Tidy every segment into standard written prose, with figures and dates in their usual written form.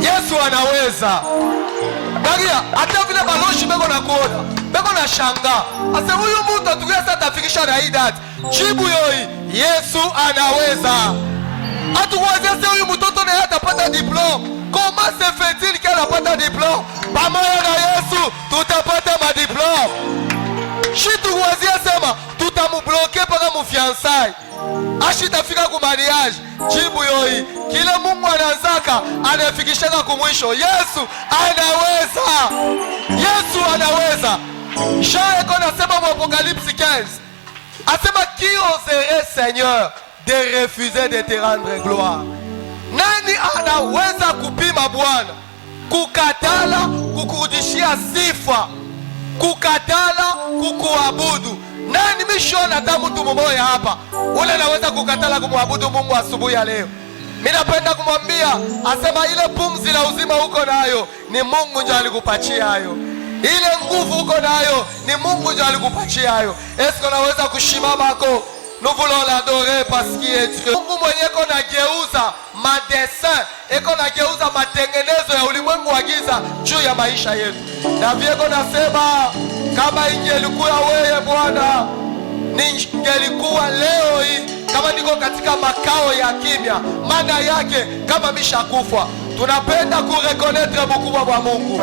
Yesu anaweza. Angalia, hata vile baloshi beko na kuona, beko na shanga. Ase huyu mtu atukia sasa tafikisha na hii date. Jibu yoi, Yesu anaweza. Hatuwazia sasa huyu mtoto na atapata diploma. Comment se fait-il qu'elle apata diploma? Pamoja na Yesu tutapata madiploma. Shitu kuwazia sema tutamubloke paka mufiansai. Ashitafika ku mariage. Jibu yoi, kile Mungu anazaka anafikishaka kumwisho. Yesu anaweza. Yesu anaweza. Jean eko nasema mu Apocalypse 15. Asema qui oserait Seigneur de refuser de te rendre gloire? Nani anaweza kupima Bwana? Kukatala kukurudishia sifa. Kukatala kukuabudu. Nani mishona hata mtu mmoja hapa ule anaweza kukatala kumwabudu Mungu asubuhi ya leo? Mimi napenda kumwambia asema ile pumzi la uzima uko nayo ni Mungu ndiye alikupatia hayo. Ile nguvu uko nayo ni Mungu ndiye alikupatia hayo. Est-ce qu'on aweza kushimama ko? Nous voulons l'adorer parce qu'il est Dieu. Mungu mwenye eko na geuza madessin, eko na geuza matengenezo ya ulimwengu wa giza juu ya maisha yetu. Na vieko nasema kama ingelikuwa wewe Bwana, ningelikuwa leo hii kama niko katika makao ya kimya, maana yake kama mishakufa. Tunapenda kurekonetre mkubwa wa Mungu.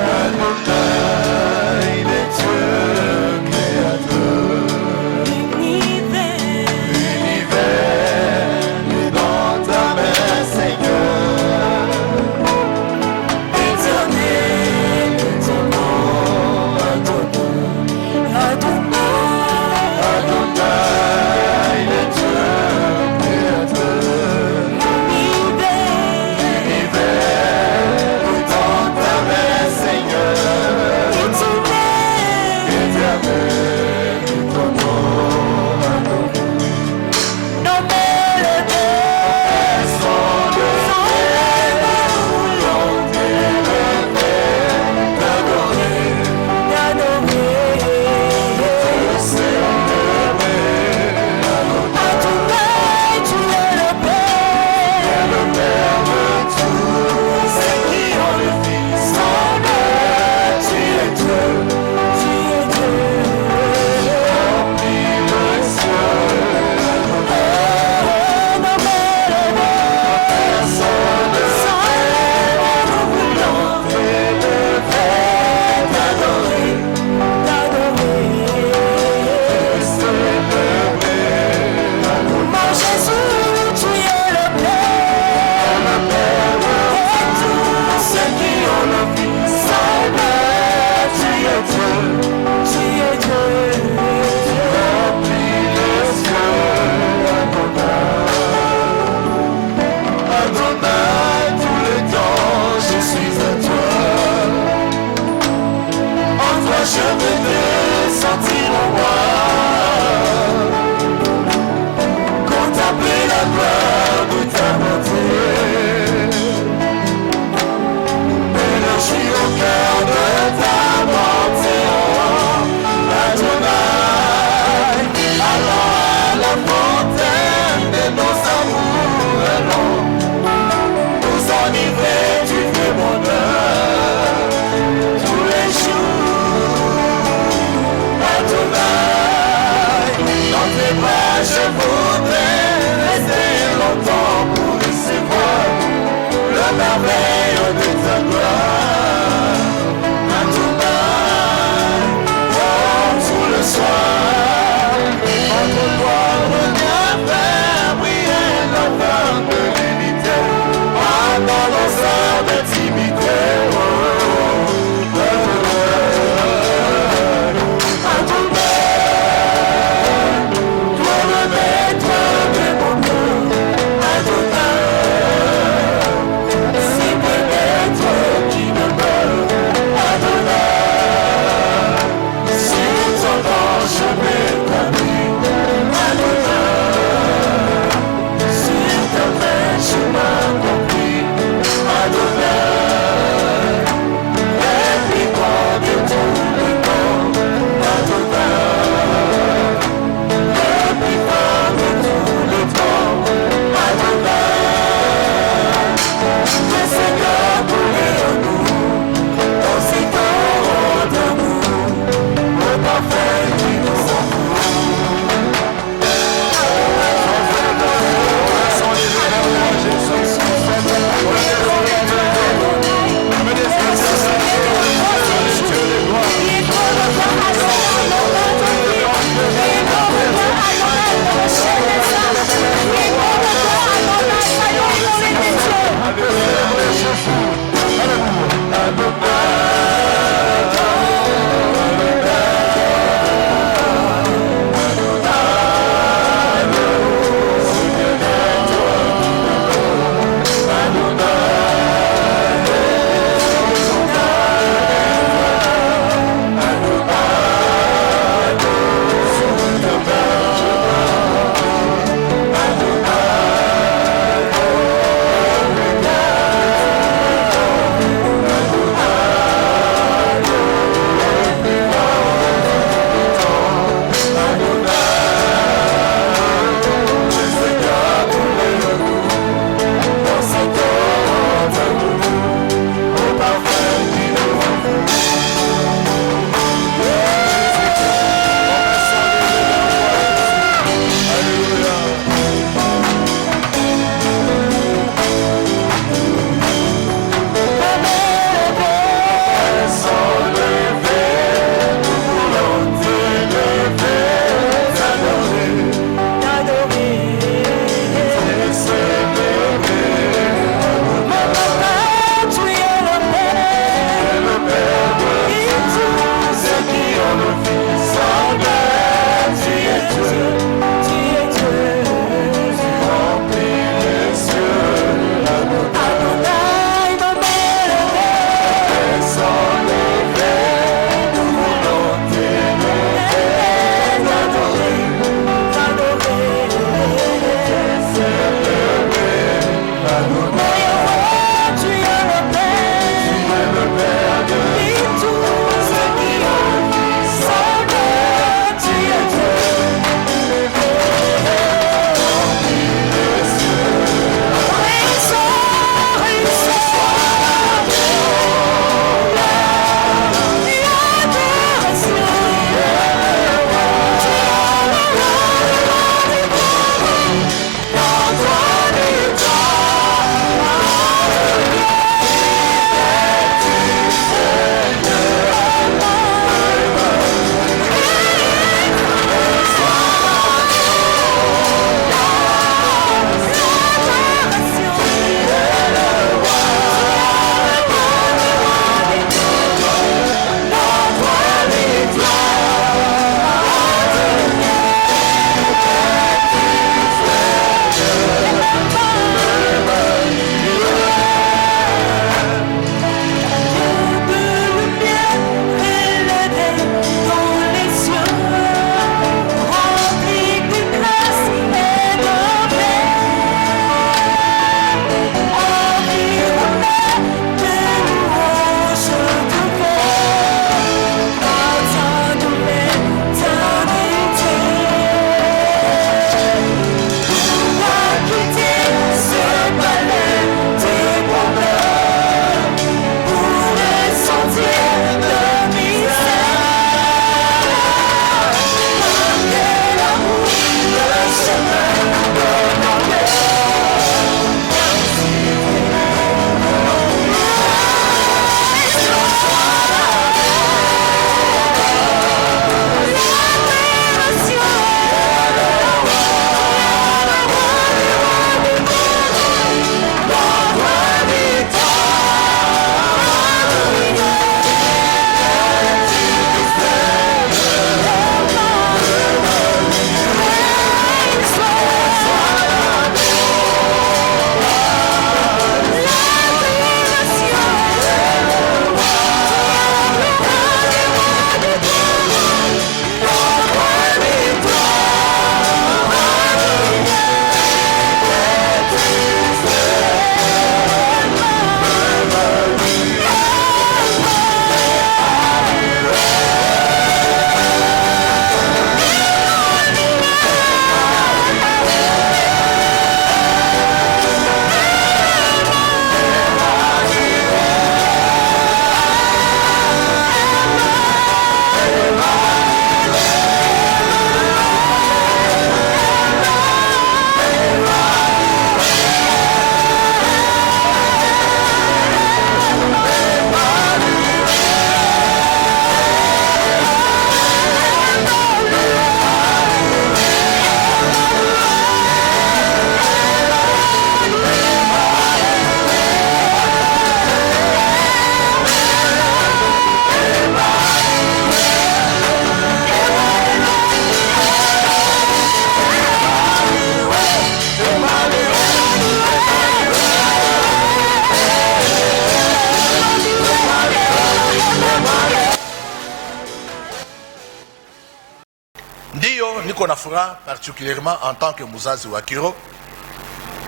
furaha, particulièrement en tant que muzazi wa Kiro.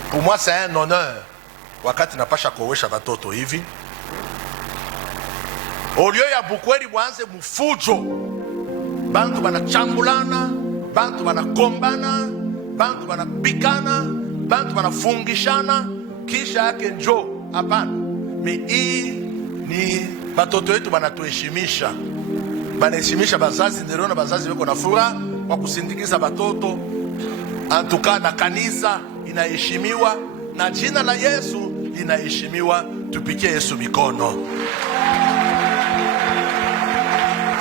Pour moi c'est un honneur wakati napasha kuowesha watoto hivi. Olio ya bukweli bwanze mufujo, bantu banachambulana, bantu banakombana, bantu banapikana, bantu banafungishana, kisha yake njo. Hapana, hii ni batoto wetu banatuheshimisha, banaheshimisha bazazi. Niliona bazazi weko na furaha kwa kusindikiza batoto. Antuka na kanisa inaheshimiwa na jina la Yesu linaheshimiwa. Tupikie Yesu mikono.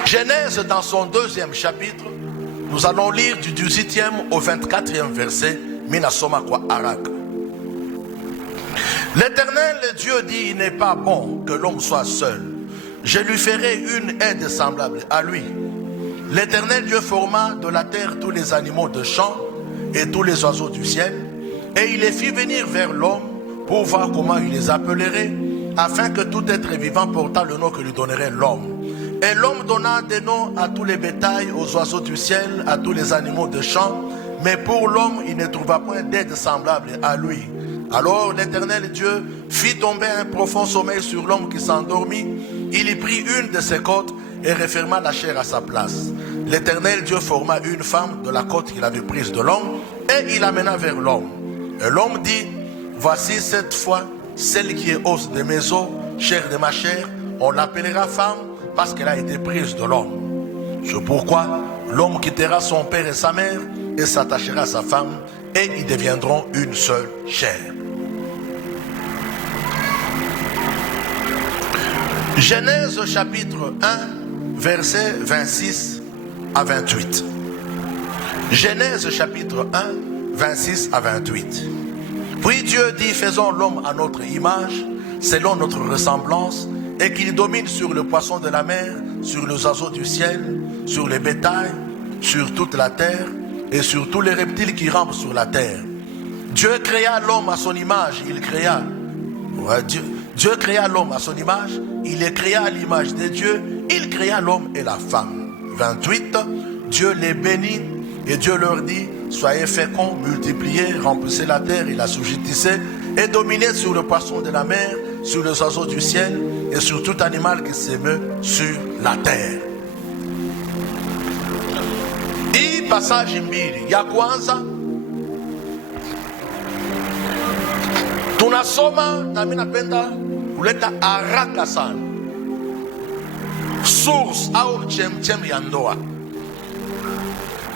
Genèse dans son 2e chapitre, nous allons lire du 18e au 24e verset. Minasoma kwa haraka. L'Éternel Dieu dit, il n'est pas bon que l'homme soit seul. Je lui ferai une aide semblable à lui. L'Éternel Dieu forma de la terre tous les animaux de champ et tous les oiseaux du ciel, et il les fit venir vers l'homme pour voir comment il les appellerait, afin que tout être vivant portât le nom que lui donnerait l'homme. Et l'homme donna des noms à tous les bétails, aux oiseaux du ciel, à tous les animaux de champ, mais pour l'homme il ne trouva point d'aide semblable à lui. Alors l'Éternel Dieu fit tomber un profond sommeil sur l'homme qui s'endormit. Il y prit une de ses côtes et referma la chair à sa place. L'Éternel Dieu forma une femme de la côte qu'il avait prise de l'homme et il l'amena vers l'homme. Et l'homme dit, voici cette fois celle qui est os de mes os, chair de ma chair, on l'appellera femme parce qu'elle a été prise de l'homme. C'est pourquoi l'homme quittera son père et sa mère et s'attachera à sa femme et ils deviendront une seule chair. Genèse chapitre 1, versets 26 à 28. Genèse chapitre 1, 26 à 28. Puis Dieu dit, faisons l'homme à notre image, selon notre ressemblance, et qu'il domine sur le poisson de la mer, sur les oiseaux du ciel, sur les bétails, sur toute la terre, et sur tous les reptiles qui rampent sur la terre. Dieu créa l'homme à son image, il créa. Dieu créa l'homme à son image, il les créa à l'image de Dieu, il créa l'homme et la femme. 28, Dieu les bénit et Dieu leur dit, soyez féconds, multipliez, remplissez la terre et la sujétissez et dominez sur le poisson de la mer, sur les oiseaux du ciel et sur tout animal qui se meut sur la terre. Hii passage mbili ya kwanza tunasoma na mimi napenda kuleta haraka sana source au chemchem ya ndoa.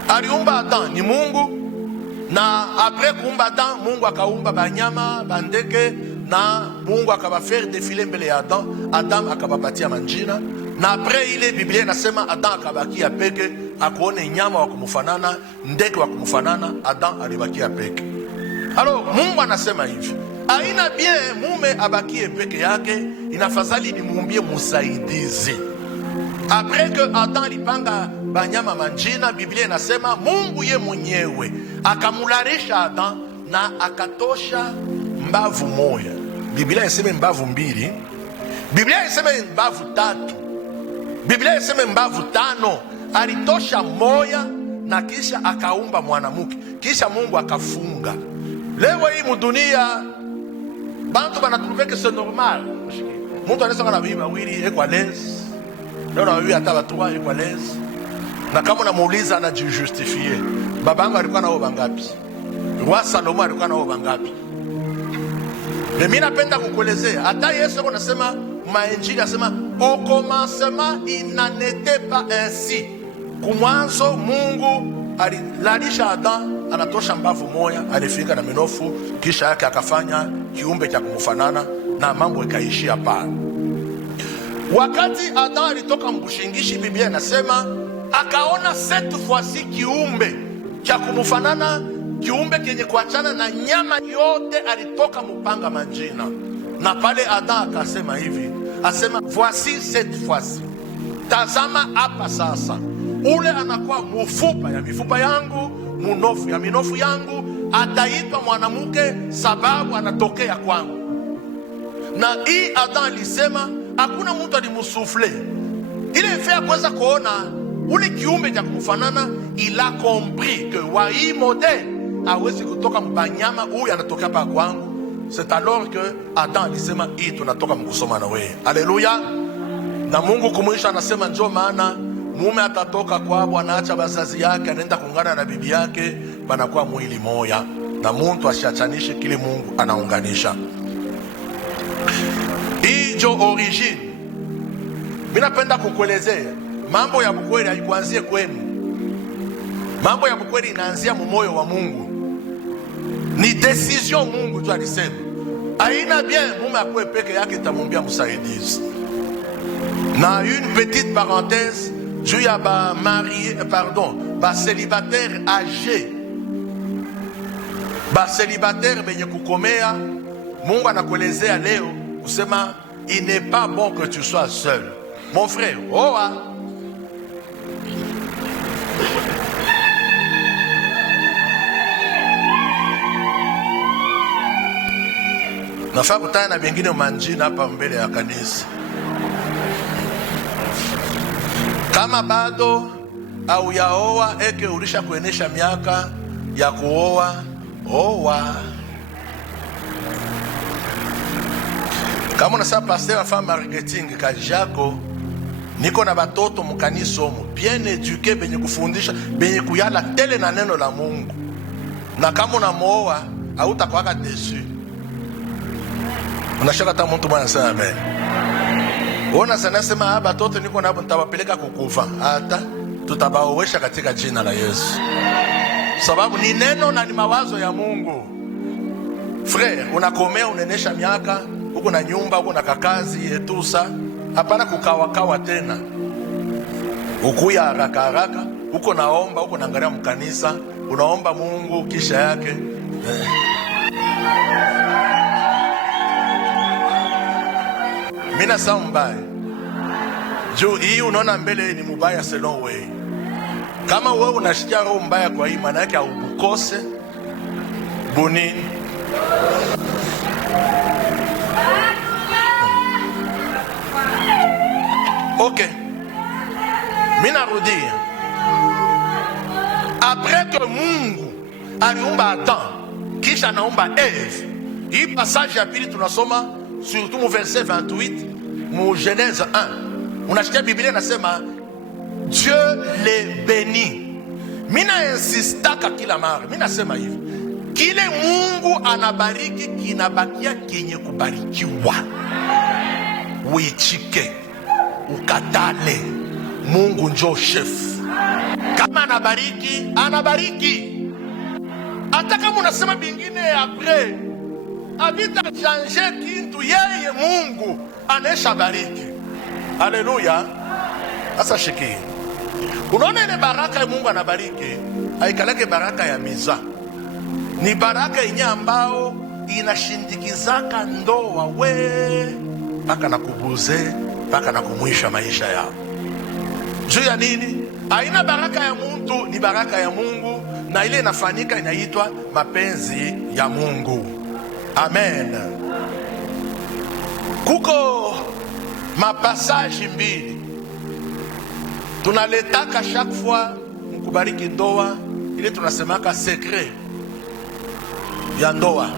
Aliumba Adam ni Mungu, na après kuumba Adam Mungu akaumba banyama bandeke, na Mungu akabafere defile mbele ya Adam. Adam akabapatia manjina, na après ile Biblia inasema Adam akabakia peke, akuone nyama wa kumfanana, ndege wa kumfanana. Adam alibakia peke. Alors Mungu anasema hivi, haina bien mume abakie peke yake, inafadhali nimuumbie msaidizi. Après que Adam alipanga banyama manjina, Biblia inasema Mungu ye mwenyewe akamularisha Adam na akatosha mbavu moja. Biblia inasema mbavu mbili, Biblia inasema mbavu tatu, Biblia inasema mbavu tano. Alitosha moja na kisha akaumba mwanamke, kisha Mungu akafunga. Leo hii mudunia bantu banatrouver que c'est normal. Muntu anaweza kana bibi wawili eko à l'aise, leo na bibi hata watu eko à l'aise, na kama unamuuliza anajustifie. Babangu alikuwa nao bangapi? Roi Salomo alikuwa nao bangapi? Mimi napenda kukuelezea hata Yesu anasema mainjili, anasema au commencement il n'en était pas ainsi. Kumwanzo Mungu alilalisha Adam, anatosha mbavu moja, alifika na minofu, kisha yake akafanya kiumbe cha kumfanana na mambo ikaishia pale. Wakati Adam alitoka mbushingishi, Biblia inasema akaona cette fois-ci kiumbe cha kumfanana, kiumbe kenye kuachana na nyama yote, alitoka mpanga manjina. Na pale Adam akasema hivi, asema voici cette fois-ci, tazama hapa sasa, ule anakuwa mfupa ya mifupa yangu, munofu ya minofu yangu, ataitwa mwanamke sababu anatokea kwangu. Na hii Adam alisema hakuna mtu alimusufle. Ile ifea kuweza kuona ule kiumbe cha kumfanana, il a compris que wa hii modèle hawezi kutoka mbanyama, huyu anatokea pa kwangu. C'est alors que Adam alisema hii tunatoka mkusoma na wewe. Haleluya. Na Mungu kumwisha anasema njoo maana mume atatoka kwao, anaacha bazazi yake, anaenda kuungana na bibi yake, banakuwa mwili moya. Na mtu asiachanishe kile Mungu anaunganisha. Hiyo origine. Mimi napenda kukuelezea mambo ya bukweli haikuanzie kwenu. Mambo ya bukweli inaanzia moyo wa Mungu. Ni decision Mungu tu alisema. Haina bien mume akwe peke yake, itamwambia msaidizi. Na une petite parenthèse, juu ya ba marié, ba célibataire âgé. Ba célibataire benye kukomea, Mungu anakuelezea leo kusema il n'est pas bon que tu sois seul. Mon frère, nafaa kutana na bengine manjina hapa mbele ya kanisa. Kama bado au yaoa eke ulisha kuenesha miaka ya kuoa, oa. Kama unasema pasteur afanya marketing kazi yako, niko na batoto mkanisa omo bien eduqué, benye kufundisha, benye kuyala tele na neno la Mungu. Na kama unamooa hautakuwa desu. Unashaka hata mtu mwana sana amen. Ona sana sema batoto niko nabo nitawapeleka kukufa. Hata tutabaowesha katika jina la Yesu. Sababu ni neno na ni mawazo ya Mungu. Frère, unakomea unenesha miaka, uko na nyumba, uko na kakazi, etusa, hapana kukawakawa tena. Ukuya haraka haraka, uko naomba, uko naangalia mkanisa, unaomba Mungu kisha yake. Mina sa mbaya. Juu hii unaona mbele ni mubaya selon wewe. Kama wewe unashikia roho mbaya kwa hii, maana yake haubukose bunini. Ok. Mina rudia. Après que Mungu aliumba Adam, kisha anaumba Eve. Hii passage ya pili tunasoma surtout mu verset 28 mu Genèse 1. Unasikia Biblia inasema Dieu les bénit. Mina insistaka kila mara. Mina sema hivi. Kile Mungu anabariki kinabakia kenye kubarikiwa. Uichike, ukatale. Mungu njo chef. Kama anabariki, anabariki. Hata kama unasema bingine après, habita changer kintu, yeye Mungu anesha bariki. Haleluya. Sasa shiki. Unaona ile baraka ya Mungu anabariki, haikaleke baraka ya miza. Ni baraka yenye ambao inashindikizaka ndoa we mpaka na kubuze, mpaka na kumwisha maisha yao. Juu ya nini? Haina baraka ya mtu, ni baraka ya Mungu, na ile inafanyika inaitwa mapenzi ya Mungu. Amen. Kuko mapasaji mbili tunaletaka chaque fois mkubariki ndoa, ile tunasemaka secret ya ndoa.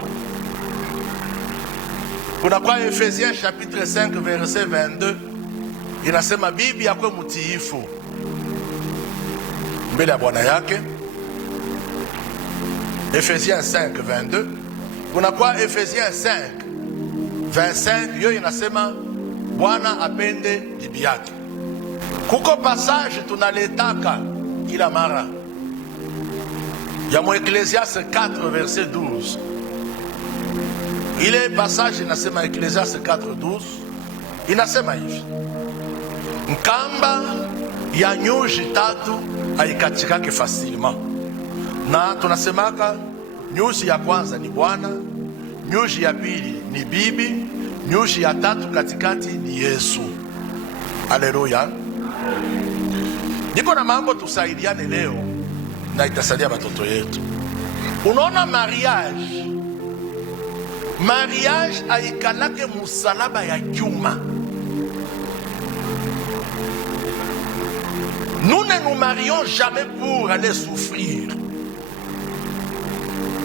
Kuna kwa Ephésiens chapitre 5 verset 22 inasema bibi akwe mtiifu mbele ya bwana yake. Ephésiens 5:22. Kuna kwa Ephésiens 5:25 yo inasema bwana apende bibi yake. Kuko passage tunaletaka kila mara ya mu Ecclésiaste 4 verset 12. Ile passage inasema Ecclésiaste 4:12 inasema hivi: nkamba ya nyuzi tatu haikatikake facilement. Na tunasemaka nyuzi ya kwanza ni bwana, nyuzi ya pili ni bibi, nyuzi ya tatu katikati ni Yesu. Haleluya. Niko na mambo tusaidiane leo na itasaidia watoto yetu. Unaona mariage haikalake musalaba ya chuma. Nous ne nous marions jamais pour aller souffrir.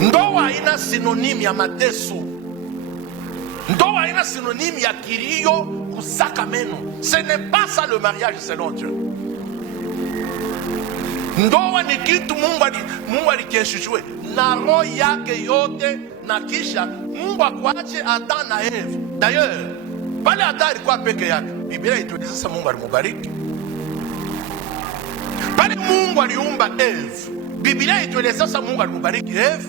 Ndoa haina synonyme ya mateso. Ndoa haina synonyme ya kilio, kusaka meno. Ce n'est pas ça le mariage selon Dieu. Ndoa ni kitu Mungu alikishujue na roho yake yote, na kisha Mungu akwache Adam na Eve. D'ailleurs, pale Adam alikuwa peke yake, Biblia itueleza sasa Mungu alimubariki. Pale Mungu aliumba Eve, Biblia itueleza sasa Mungu alimubariki Eve.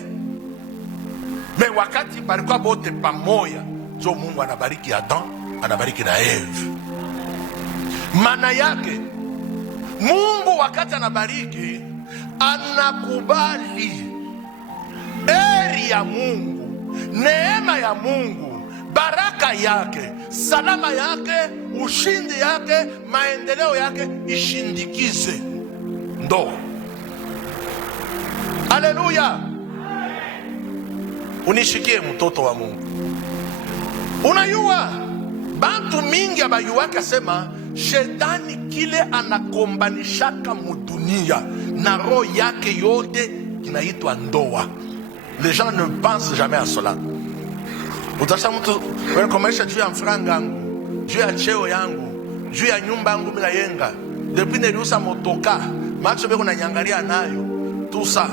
Me wakati palikuwa bote pamoja, ndio Mungu anabariki Adam, anabariki na Eve. Maana yake Mungu wakati anabariki, anakubali heri ya Mungu, neema ya Mungu, baraka yake, salama yake, ushindi yake, maendeleo yake ishindikize ndoa. Haleluya! Unishikie mtoto wa Mungu. Unayua bantu mingi abayuwake asema shetani kile anakombanishaka mudunia na roho yake yote kinaitwa ndoa. Les gens ne pensent jamais à cela. Utasha mtu wekomesha juu ya mfranga yangu, juu ya cheo yangu, juu ya nyumba yangu bila yenga. Depuis niliusa motoka, macho beko na nyangalia nayo. Tout ça.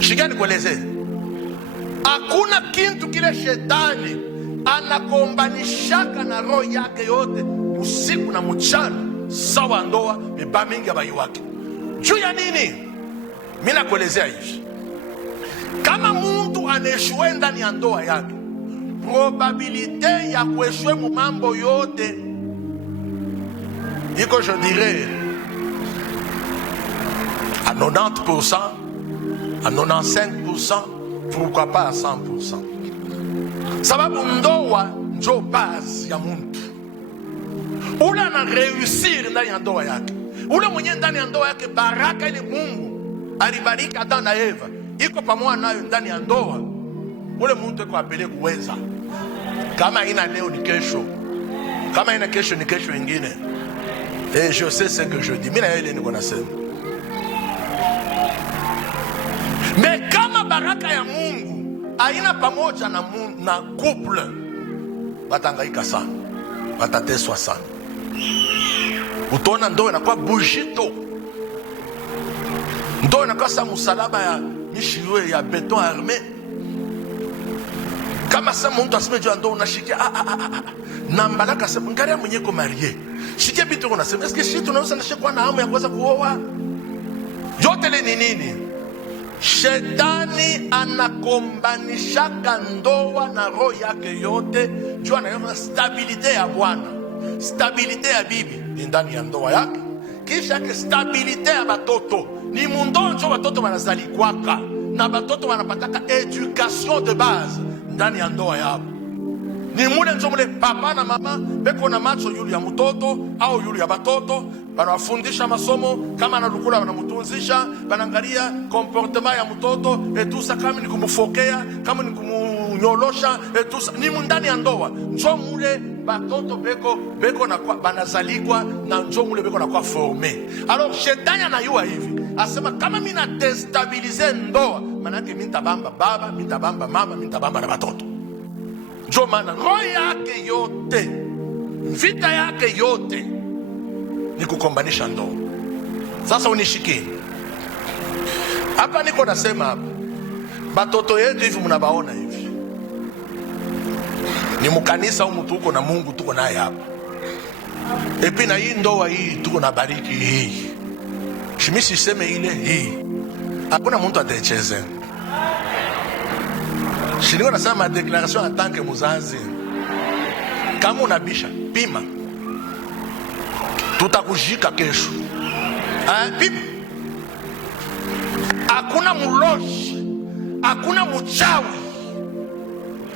Shikani kueleze. Hakuna kintu kile shetani anakombanishaka na roho yake yote usiku na mchana sawa ndoa. Miba mingi abayi wake juu ya nini? Mimi nakuelezea hivi, kama mtu aneshwe ndani ya ndoa yake, probabilite ya kueshwe mu mambo yote iko, je dirais, à 90%, à 95%, pourquoi pas à 100%. Sababu ndoa njo base ya mtu. Ule ana réussir ndani ya ndoa yake, ule mwenye ndani ya ndoa yake baraka ile Mungu alibariki Adam na Eva iko pamoja nayo ndani ya ndoa, ule mtu eko apele kuweza. Kama ina leo ni kesho, kama ina kesho ni kesho ingine. Et je sais ce que je dis. Mina yele niko nasema. Mais kama baraka ya Mungu haina pamoja na couple, watangaika sana, watateswa sana. Utaona ndoa inakuwa bujito, ndoa inakuwa sa musalaba ya mishiwe ya beton armé. Kama sa mtu aseme juu ndoa unashikia na mbalaka sema ngaria mwenye ko marié. Shikia bitu kuna sema est-ce que shi tunaweza nashikwa na hamu ya kuweza kuoa? Yote le ni nini? Shetani anakombanishaka ndoa na roho yake yote juu anayona stabilite ya bwana, stabilite ya bibi ni ndani ya ndoa yake. Kisha ke stabilite ya batoto ni mundonjo, batoto wanazalikwaka na batoto wanapataka education de base ndani ya ndoa yao. Ni mule njo mule papa na mama beko na macho yulu ya mtoto au yulu ya batoto, banawafundisha masomo, kama analukula wanamutunzisha, banangalia comportement ya mtoto etusa, kama ni kumufokea, kama ni kumunyolosha etusa. Ni mundani ya ndoa njo mule batoto beko na kwa banazalikwa, na njo mule beko na kwa forme. Alors shetani anayua hivi, asema kama mimi na destabilize ndoa, maana yake mimi nitabamba baba, mimi nitabamba mama, mimi nitabamba na batoto. Njo maana roho yake yote, vita yake yote ni kukombanisha ndoa. Sasa unishikie hapa, niko nasema hapa, batoto yetu hivi mnabaona hivi, ni mkanisa au mtu uko na Mungu tuko naye hapa. Epi na hii ndoa hii tuko na bariki hii, shimisi seme ile hii, hakuna mtu atacheze. Shini nasema declaration en tant que muzazi, kama unabisha pima, tutakujika kesho. Pima. Hakuna muloshi, hakuna mchawi,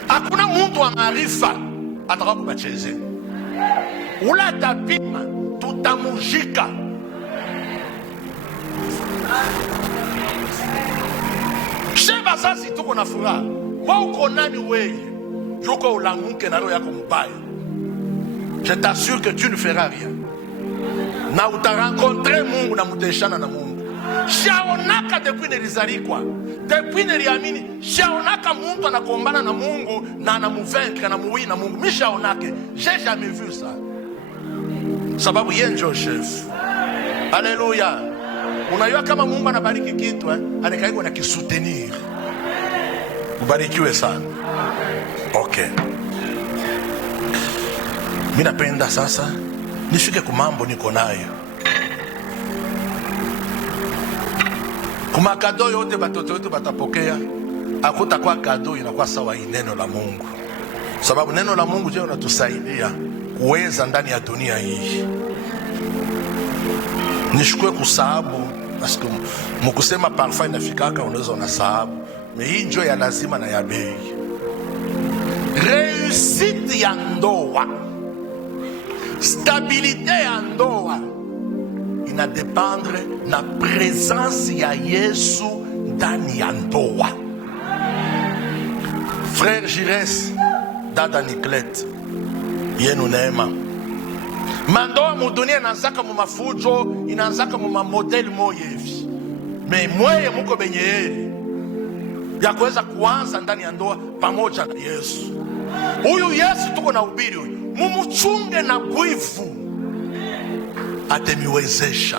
hakuna mtu wa maarifa ataka kubacheze. Ula tapima, tutamujika. Sheba sasa tuko na furaha. Wa uko nani wewe? Yuko ulanguke na roho yako mbaya. Je t'assure que tu ne feras rien. na utarencontre Mungu na mutaishana na Mungu. Shaonaka depuis nilizalikwa, depuis niliamini, shaonaka muntu anakombana na Mungu na anamuvenkre na muwina na Mungu. Mishaonake, j'ai jamais vu ça. Sababu yeye ndio chef. Haleluya. Unajua kama Mungu anabariki kitu anakaigwa na kisoutenir. Ubarikiwe sana. Okay. Mimi napenda sasa nifike kumambo niko nayo. Kuma kado yote batoto yote batapokea, hakutakuwa kado inakuwa sawa neno la Mungu. Sababu neno la Mungu ndio linatusaidia kuweza ndani ya dunia hii. Nishukue kusahabu, basi mkusema parfum inafikaka unaweza unasahabu. Hii ndio ya lazima na ya bei. Réussite ya ndoa, stabilité ya ndoa inadependre na presence ya Yesu ndani ya ndoa. Frère Jires, dada Nicolette, yenu neema. Mandoa mudunia inanzaka mu mafujo, inanzaka mu model moye hivi. Me mweye muko benye heri ya kuweza kuanza ndani ya ndoa pamoja na Yesu. Huyu Yesu tuko na ubiri huyu, mumuchunge na bwivu. Atemiwezesha,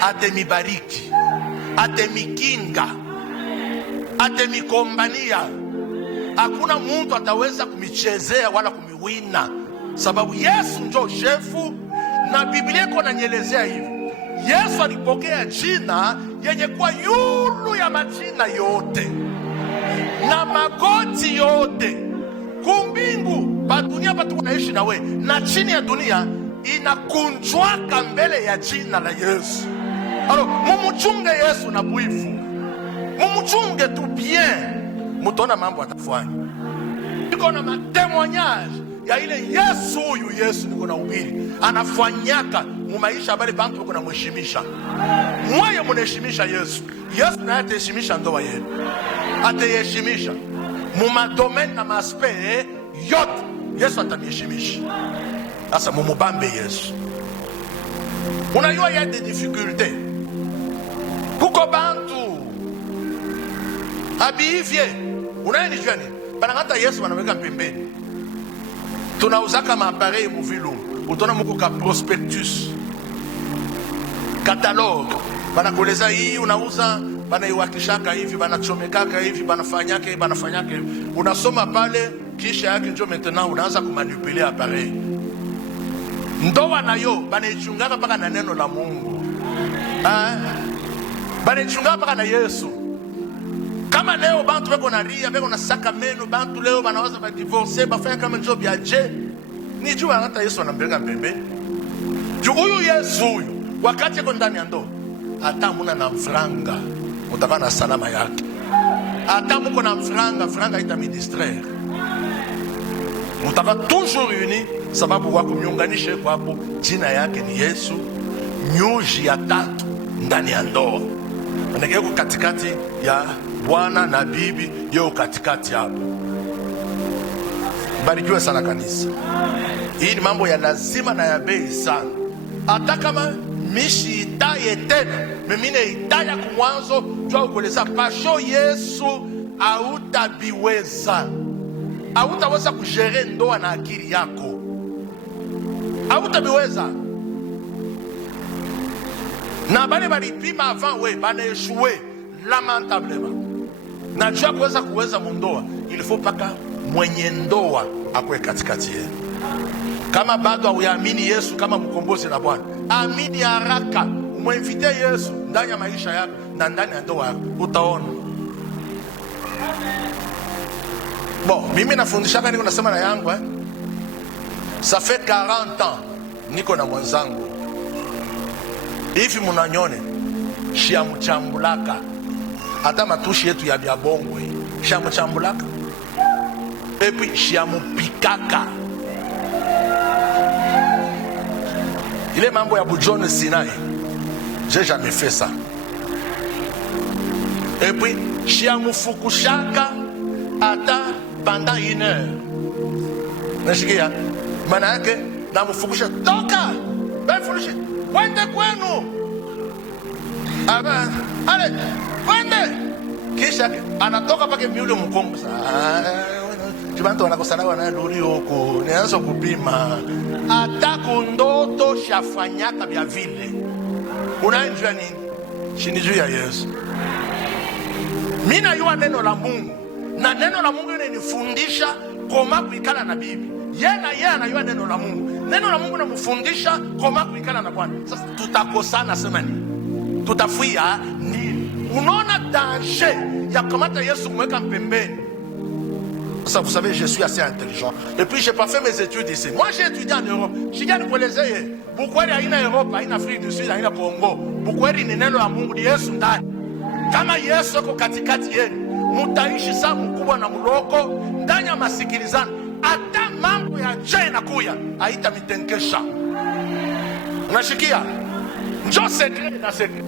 atemibariki, atemikinga, atemikombania. Hakuna muntu ataweza kumichezea wala kumiwina, sababu Yesu ndio shefu. Na Biblia iko nanyelezea hivi, Yesu alipokea jina yenye kwa yulu ya majina yote na magoti yote, kumbingu pa dunia pa tuko naishi na we na chini ya dunia inakunjwaka mbele ya jina la Yesu. Alors mumuchunge Yesu na bwifu, mumuchunge tu bien, mutona mambo atafanya. Niko na matemoignage ya ile Yesu huyu Yesu niko na ubiri anafanyaka mu maisha bali bantu wako na mheshimisha. Mwaye mnaheshimisha Yesu, Yesu na ataheshimisha ndoa yenu, ataheshimisha mu madomaine na maspe yote. Yesu atamheshimisha. Sasa mumubambe Yesu. Unajua ya des difficultés. Kuko bantu abivye, unanijua nini? Banangata Yesu wanaweka pembeni. Tunauzaka maappareil muvilu, utona muko ka prospectus, catalogue, banakueleza hii unauza, banaiwakishaka hivi, banachomekaka hivi, banafanyaka hivi. Unasoma pale, kisha yake ndio maintenant unaanza kumanipuler appareil. Ndoa nayo banaichungaka paka na neno la Mungu. Banaichungaka paka na Yesu. Kama leo bantu beko na ria, beko na saka meno, bantu leo banawaza ba divorce, bafanya kama job ya je. Ni jua hata Yesu anambeka pembe. Juu huyu Yesu huyu wakati yuko ndani ya ndoa, hata muna na mfranga, utakuwa na salama yake. Hata muko na mfranga itamidistraire. Mutaka toujours uni, sababu wako miunganishe kwa hapo, jina yake ni Yesu. Nyuji ya tatu ndani ya ndoa. Anakeko katikati ya bwana na bibi, yeo katikati hapo. Barikiwe sana kanisa. Hii ni mambo ya lazima na ya bei sana. Hata kama mishi itaye tena, memine itaya kumwanzo, jua ukoleza pasho Yesu hautabiweza. Hautaweza kujere ndoa na akili yako. Hautabiweza. Na bale balipima avant we, bana échoué lamentablement. Na jua kuweza mundoa, il faut paka mwenye ndoa akwe katikati yenu. Kama bado hauamini Yesu kama mkombozi na Bwana, amini haraka, umwinvite Yesu ndani ya maisha yako na ndani ya ndoa yako, utaona. Bon, mimi nafundishaka niko nasema na yangu ça fait 40 ans niko na mwanzangu. Hivi munanyone shiamuchambulaka hata matushi yetu ya biabongwe shiamuchambulaka epi shiamupikaka. Ile mambo ya bujone Sinai, j'ai jamais fait ça. Et puis shiamufukushaka hata pendant 1 heure. Nashikia maana yake namufukusha toka. Ben furushi wende kwenu. Ale, wende. Kisha anatoka pake miule mkongo. Kibantu wanakosana wana lori huko. Nianza kupima. Atako ndoto shafanyaka vya vile. Unaenjua nini? Shini juu ya Yesu. Mina yua neno la Mungu. Na neno la Mungu linanifundisha koma kuikala na bibi. Yeye anayua neno la Mungu. Neno la Mungu linamfundisha koma kuikala na Bwana. Sasa tutakosana sema nini? Tutafuia nini? Unaona danger ya kamata Yesu kumweka mpembeni. Ça, vous savez, je suis assez intelligent. Et puis, je n'ai pas fait mes études ici. Moi, j'ai étudié en Europe. Je viens de Kolezeye. Pourquoi il y a en Europe, il y a en Afrique du Sud, il y a en Congo? Pourquoi il y a neno la Mungu ni Yesu ndani? Kama Yesu yuko katikati yenu, mutaishi saa mkubwa na mloko ndani ya masikilizano. Hata mambo ya nje inakuya, haitamitenkesha. Unashikia? Njoo sekret na sekret.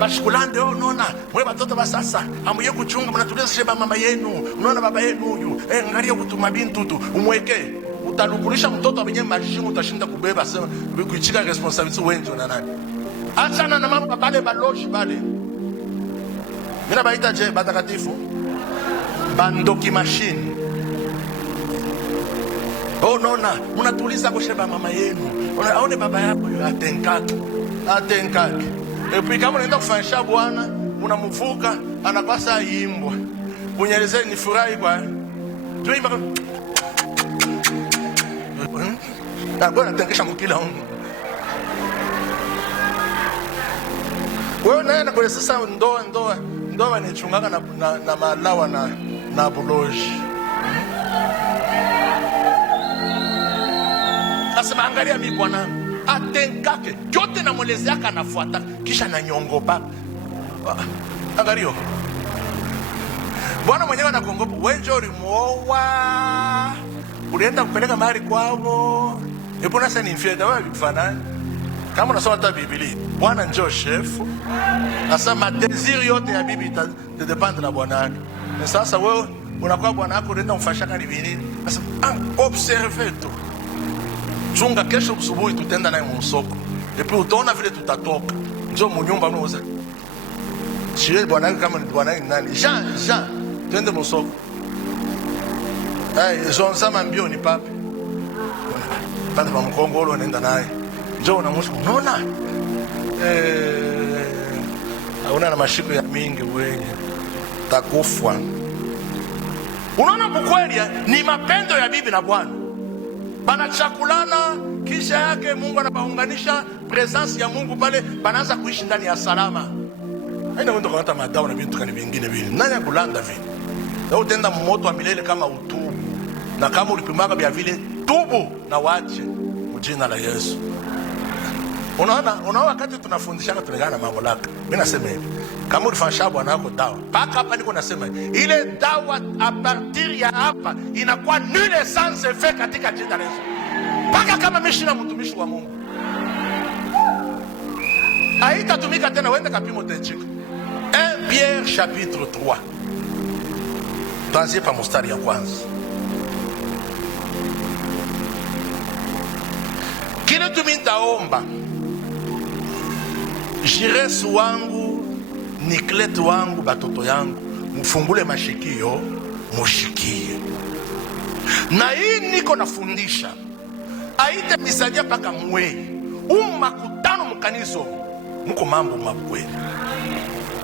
Bashikulande unaona mwe batoto basasa amuye kuchunga mnatuliza sheba mama yenu unaona baba yenu huyu angalia kutuma bintu tu umweke utalukulisha mtoto abenye mashimu utashinda kubeba sema kuichika responsibility wenzo na nani achana na mama bale baloshi bale mina baita je batakatifu bandoki machine unaona mnatuliza kusheba mama yenu unaona baba yako atenkaki. Et puis kama unaenda kufanyisha Bwana, unamvuka anapasa imbwa. Unyelezee ni furahi kwa. Tuimba. Na Bwana atakisha mkila huko. Wewe naenda kwa sasa ndoa ni chungaka na malawa na buloji. Sasa angalia mimi Bwana. Atenkake yote na mwelezi yake anafuata kisha na nyongopa. Angario Bwana mwenyewe anakongopa wenjo ulimuoa ulienda kupeleka mahali kwao epo nasa ni mfieda wewe kufanana kama unasoma hata Biblia Bwana njoo chef asa madesir yote ya Biblia itadepende na Bwana yake. Sasa wewe unakuwa Bwana yako unaenda kumfashaka ni nini sasa observe tu chunga kesho usubuhi tutenda naye msoko. Epi utaona vile tutatoka. Njoo munyumba mmoja. Shie bwana kama ni bwana nani? Jean, twende msoko. Jean sama mbio ni papi. Pande pa mkongolo nenda naye. Njoo na msoko. Unaona? Hauna na mashiko ya mingi wenye. Takufwa. Unaona bukweli ni mapendo ya bibi na bwana. Banachakulana kisha yake Mungu anabaunganisha presence ya Mungu pale banaanza kuishi ndani ya salama. Haina wendo kwa hata madao na vitu kani vingine vile. Nani akulanda vile? Na utenda mmoto wa milele kama utubu. Na kama ulipimaka vya vile tubu na wache mjina la Yesu. Unaona wakati tunafundishana tunagana mambo lako. Mimi nasema hivi. Kama ulifanya Bwana wako dawa. Paka hapa niko nasema ile dawa a partir ya hapa inakuwa nule sans effet katika jina la Yesu. Paka kama mimi na mtumishi wa Mungu. Haitatumika tena wende kapimo tenchiko. 1 Pierre chapitre 3. Tuanzie pa mstari ya kwanza. Kile tumitaomba Jires wangu, Niklet wangu, batoto yangu, mfungule mashikio, mushikie. Na hii niko nafundisha, aite misalia paka mwei, makutano mkaniso, mko mambo makweli.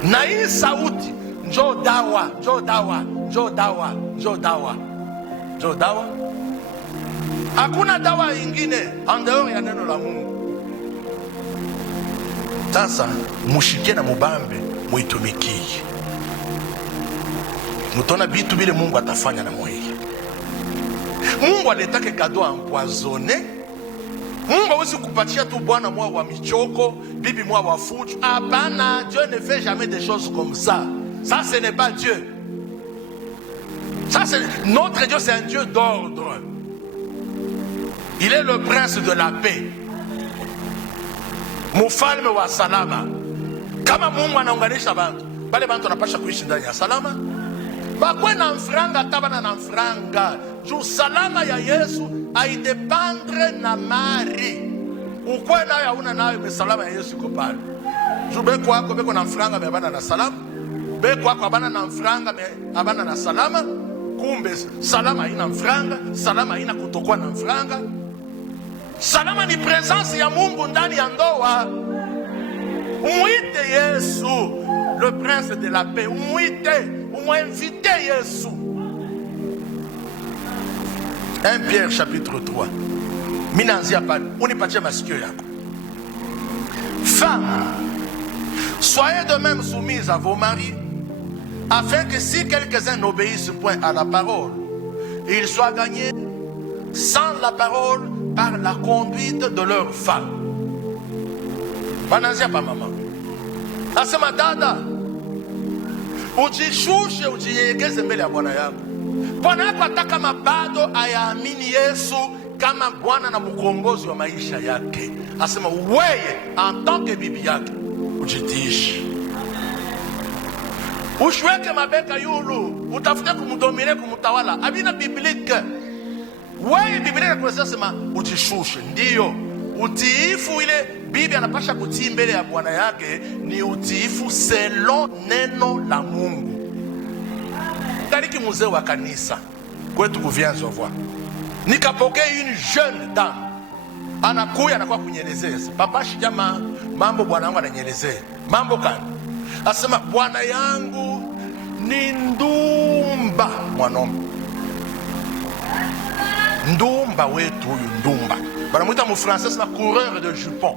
Na hii sauti, njoo dawa, njoo dawa, njoo dawa, njoo dawa, njoo dawa. Hakuna dawa ingine, andao ya neno la Mungu. Sasa mushikie na mubambe muitumikie. Mutona bitu bile Mungu atafanya na mweye. Mungu aletake kado empoisonné. Mungu hawezi kupatia tu bwana mwa wa michoko, bibi mwa wa fuchu. Hapana, Dieu ne fait jamais des choses comme ça. Ça ce n'est pas Dieu. Ça c'est notre Dieu, c'est un Dieu d'ordre. Il est le prince de la paix. Mufalme wa salama. Kama Mungu anaunganisha bantu, bale bantu wanapasha kuishi ndani ya salama. Bakwe na mfranga tabana na mfranga. Juu salama ya Yesu haidependre na mari. ukwe nayo hauna nayo, mesalama ya Yesu iko pale. Beko wako beko na mfranga me abana na salama, beko wako abana na mfranga me abana na salama. Kumbe salama haina mfranga, salama haina kutokuwa na mfranga. Salama ni presence ya Mungu ndani ya ndoa. Umuite Yesu, le prince de la paix. Umuinvite Yesu. 1 Pierre chapitre 3. Minanzia pale, unipatie masikio yako. Femmes, soyez de même soumises à vos maris, afin que si quelques-uns n'obéissent point à la parole, ils soient gagnés sans la parole par la conduite de leur femme. Banazia pa mama. Asema dada, ujishushe ujiegeze mbele ya Bwana yako. Bwana yako ataka mabado ayaamini Yesu kama Bwana na mkombozi wa maisha yake. Asema weye en tant que bibi yake ujitiishi. Ushweke mabeka yulu, utafute kumdomine kumutawala. Abina biblike. Weye biblike kwa sema ujishushe. Ndiyo, utiifu ile bibi anapasha kutii mbele ya Bwana yake ni utiifu selon neno la Mungu. Tariki mzee wa kanisa kwetu kuvianzo vwa. Nikapokea une jeune dame. Anakuya anakuwa kunyelezea. Papa shijama mambo bwana wangu ananyelezea. Mambo gani? Asema bwana yangu ni ndumba mwanaume. Ndumba wetu huyu ndumba. Banamuita mu français na coureur de jupon.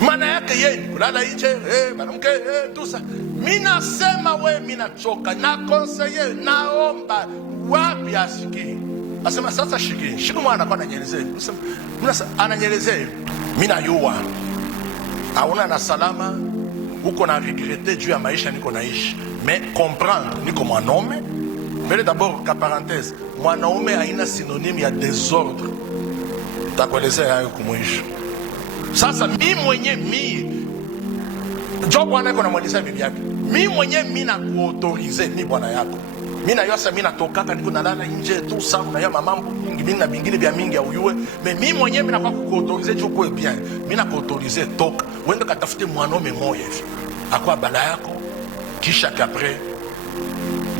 Maana yake yeye kulala nje, mwanamke tout ça. Mina sema we mina choka na conseiller naomba wapi asiki. Asema sasa shiki. Shiki mwana kwa ananyelezea. Asema ananyelezea. Mina yua. Hauna na salama, uko na regrette juu ya maisha niko naishi. Mais comprendre niko mwanaume. Mais d'abord ka parenthèse, mwanaume haina synonyme ya désordre. Takuelezea hayo kumuishi. Sasa mimi mwenye Job bwana yako namwelezea bibi yake. Mimi mwenye na kuautorize ni bwana yako. Mimi na yosa mimi natokaka niko nalala nje tu sawa na ya mambo mingi mimi na bingine vya mingi auyue. Mais mimi mwenye na kwa kuautorize tu kwa bien. Mimi na kuautorize toka. Uende katafute mwanaume mmoja hivi. Akwa bala yako kisha après.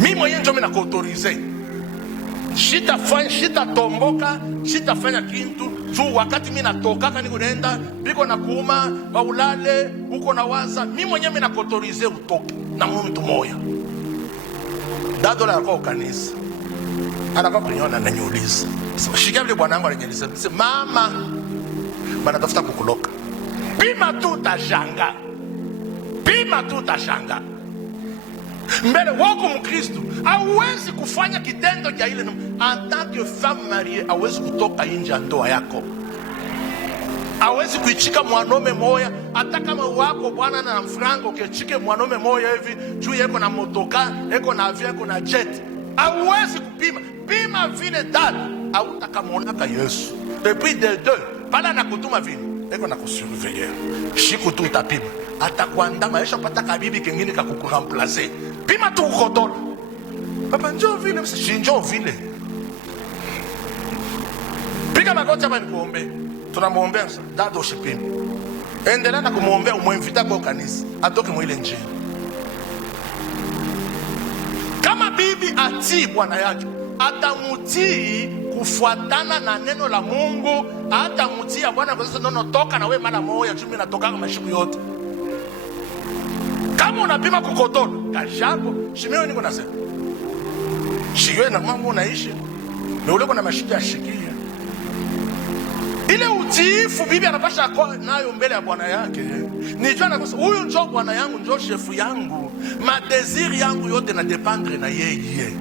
Mimi mwenye ndio mimi na kuautorize. Shita tomboka, shitafanya kintu juu wakati mimi natokaka niko naenda biko na kuuma baulale uko na waza mimi mwenyewe mimi nakotorize utoke na mtu moya. Dado la kwa kanisa anaka kunyona na nyuliza shikia vile bwana wangu ananyeleza mama bana tafuta kukuloka pima tu tashanga mbele wako mkristo hauwezi kufanya kitendo cha ile en tant que femme mariée hauwezi kutoka nje ya ndoa yako, hauwezi kuichika mwanaume moya hata kama wako bwana na mfrango ukichike mwanaume moya hivi juu yako na motoka yako na avion yako na jet, hauwezi pima vile dada au takamonaka Yesu depuis de deux pala na kutuma vile yako na kusurveiller shiku tu utapima atakwandama yesha pata kabibi kengine kakukuremplacer pima tu ukotola papa njoo vile mshinjo vile piga magoti hapa nikuombe tunamwombea dada ushipime endelea na kumwombea umwinvita kwa kanisa atoke mwile njia kama bibi atii bwana yake atamutii kufuatana na neno la Mungu atamutia bwana kwa sababu nono toka na wewe mara moja chumi natoka kama siku yote. Kama unapima kukotola kashapo shimeo niko nasema shiwe na mambo unaishi na ule kuna mashida shikia ile utiifu bibi anapasha kwa nayo mbele ya bwana yake nijua na kusema huyu njoo bwana yangu njoo shefu yangu madesiri yangu yote na dependre na yeye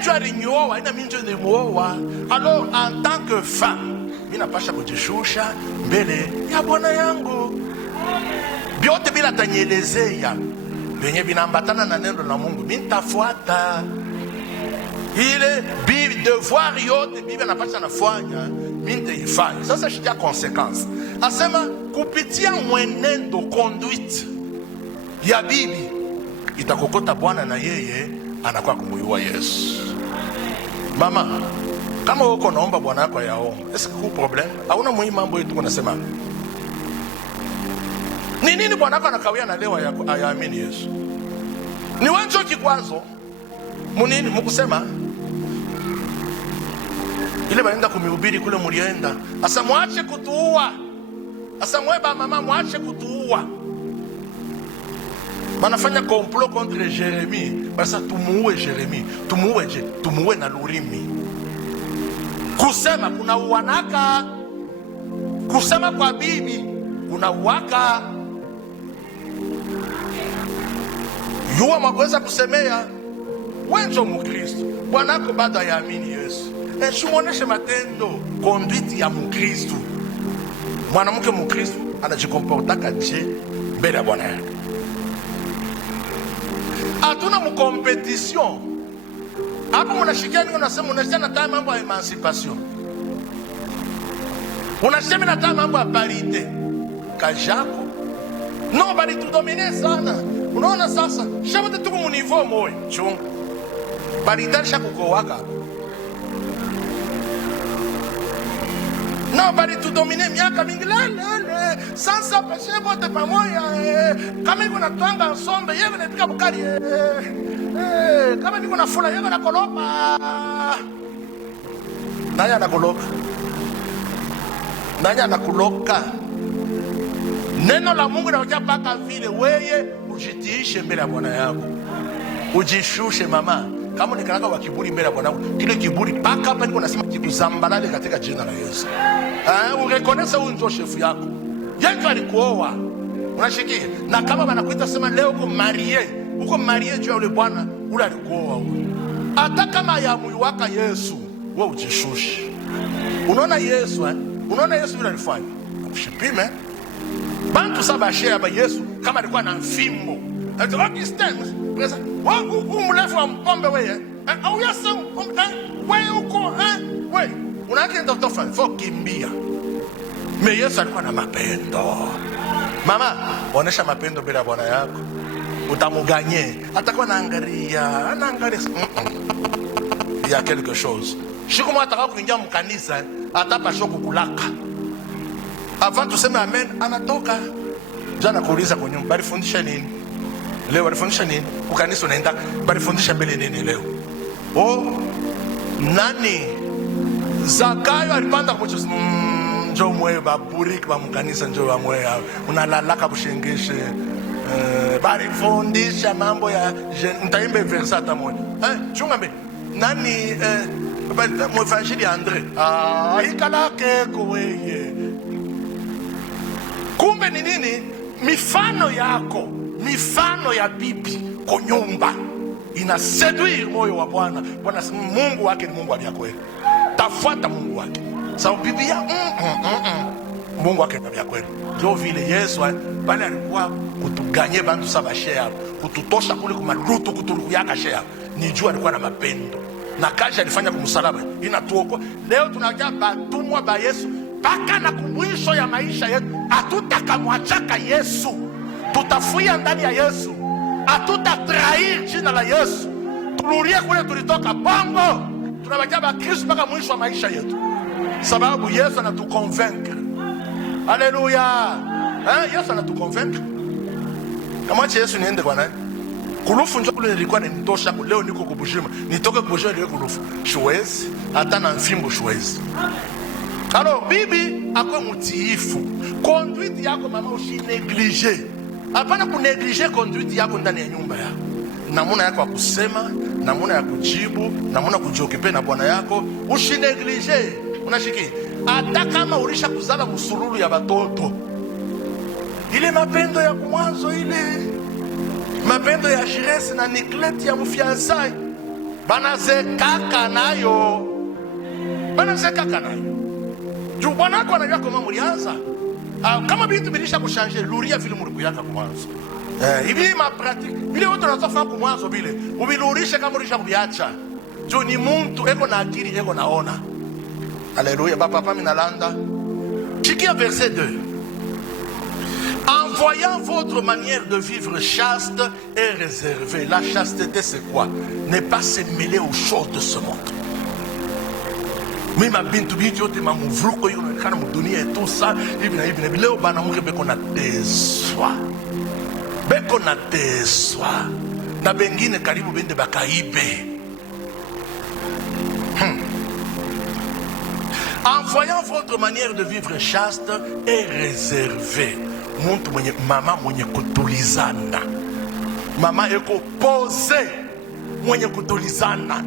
njoo alinyoa ina mimi njoo nimuoa. Alors en tant que femme mimi napasha kujishusha mbele ya bwana yangu biote bila tanyelezea benye binambatana na neno la Mungu mimi nitafuata ile bibi devoir yote bibi anapasha nafanya mimi nitaifanya. Sasa shikia consequence asema kupitia mwenendo conduite ya bibi itakokota bwana na yeye anakuwa kumuyua Yesu. Mama, kama uko naomba bwana yako yaomba, est-ce que ku problem? Hauna muhimu mambo yetu kunasema. Ni nini bwana yako anakawia na leo ayaamini Yesu? Ni wanjo kikwazo. Munini mkusema? Ile baenda kumihubiri kule mulienda. Asa mwache kutuua. Asa mweba mama mwache kutuua. Banafanya complot contre Jérémie. Basa tumuue Jérémie. Tumuue na lurimi. Kusema kuna uwanaka. Kusema kwa bibi kuna uwaka. Yuwa makweza kusemea. Wenjo mukristo. Bwanako bado yaamini Yesu. Shumoneshe matendo. Conduite ya mukristo. Mwanamke mukristo anajikomportaka je mbele ya bwana yake. Hatuna mkompetition. Hapo mnashikia nini unasema unasema nataka mambo ya emancipation. Unasema nataka mambo ya parité. Kajako. Non bali tudomine sana. Unaona sasa, shabote tuko mu niveau moyo. Chunga. Parité shakuko waka. Non bali tudomine miaka mingi lele. Sasa peshe bote pamoja. Kama iko na twanga nsombe yeye anapika bukari. Kama niko na fula yeye anakolopa. Nani anakoloka? Nani anakuloka? Neno la Mungu linakuja paka vile wewe ujitiishe mbele ya bwana yako. Ujishushe mama. Kama nikalaka wa kiburi mbele ya bwana wangu, kile kiburi paka hapa niko nasema kikuzambalale katika jina la Yesu. Urekonesa huyu ndio shefu yako. Yeye alikuoa. Unashikia? Na kama wanakuita sema leo uko marie juu ya yule bwana ule alikuoa huyo. Hata kama ya moyo wako Yesu, wewe ujishushe. Unaona Yesu Unaona Yesu yule alifanya? Ushipime. Bantu saba share ba Yesu kama alikuwa na mfimbo. Ati Augustine, pesa. Wangu mrefu wa mpombe wewe. Au Yesu wewe uko wewe. Unakienda utafanya for kimbia. Me Yesu alikuwa na mapendo. Mama, onesha mapendo bila bwana yako. Utamuganye. Atakuwa anaangalia ya quelque chose. Siku mwa ataka kuingia mkanisa atapaswa kukulaka. Avant tuseme amen anatoka. Jana kuuliza kwa nyumba balifundisha nini? Leo balifundisha nini? Ukanisa unaenda balifundisha mbele nini leo? Nani? Zakayo alipanda kwa Yesu. Njoo mwe baburiki ba mkanisa njoo mwe unalalaka bushengeshe. Balifundisha mambo ya ntaimbe versata moja. Chunga mbele. Nani mwevangeli ya Andre ikala keko weye. Kumbe ni nini? Mifano ya bibi kwa nyumba ina seduire moyo wa Bwana. Bwana Mungu wake ni Mungu wa kweli. Tafuata Mungu wake. Sababu bibi ya Mungu wake ni kweli. Ndio vile Yesu bali alikuwa kutuganye bantu saba share, kututosha kule kwa maluto kuturuyaka share. Ni jua alikuwa na mapendo. Na kazi alifanya kwa msalaba inatuokoa. Leo tunaja batumwa ba Yesu paka na kumwisho ya maisha yetu. Hatutakamwachaka Yesu. Tutafuia ndani ya Yesu. Hatutatrair jina la Yesu. Tulurie kule tulitoka bongo. Tunabakia ba Kristo paka mwisho wa maisha yetu. Sababu Yesu anatuconvaincre. Haleluya. Yesu anatuconvaincre. Kama Yesu niende kwa nani? Kulufu njoo kule nilikuwa nitosha leo niko kubujima. Nitoke kubujima ile kulufu. Shwezi hata na mfimbo shwezi. Alors bibi ako mutiifu. Conduite yako mama usinegliger. Hapana kunegliger conduite yako ndani ya nyumba yako. Namuna yako ya kusema, namuna ya kujibu, namuna kujiokipe na bwana yako, usinegliger. Unashiki? Hata kama ulisha kuzala msululu ya batoto. Ile mapendo ya mwanzo ile. Mapendo ya Jiresi na Nikleti ya mfiansai. Banazekaka nayo. Juu bwana wako anajua kama mulianza. Kama vitu bilisha kushanje luria vile mulikuya mwanzo. Hivi ma pratique vile wote wanatofa kwa mwanzo vile ubilurisha kama ulisha kubiacha. Juu ni mtu eko na akili eko naona. Alléluia. Papa minalanda. Chikia verset 2. En voyant votre manière de vivre chaste et réservée. La chasteté c'est quoi? Ne pas se mêler aux choses de ce monde. Mimi mabintu bintu yote mamuvruko hiyo inaonekana mdunia et tout ça hivi na hivi. Leo bana mke beko na teswa. Beko na teswa. Na bengine karibu bende bakaibe. En voyant votre manière de vivre chaste et réservée, muntu mwenye mama mwenye kutulizana. Mama eko pose mwenye kutulizana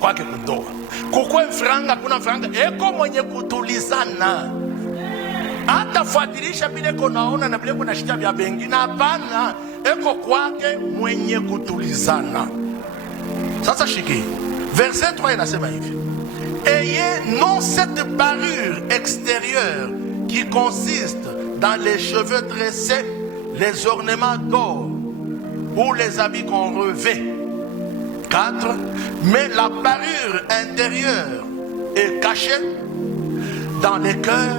kwake kundoa. Kukwe mfranga kuna mfranga eko mwenye kutulizana. Hata fuatilisha bile konaona na bile kuna shida vya bengine hapana. Eko kwake mwenye kutulizana. Sasa shiki. Verset 3 inasema hivi. Ayez non cette parure extérieure qui consiste dans les cheveux tressés, les ornements d'or ou les habits qu'on revêt. 4. Mais la parure intérieure est cachée dans les cœurs,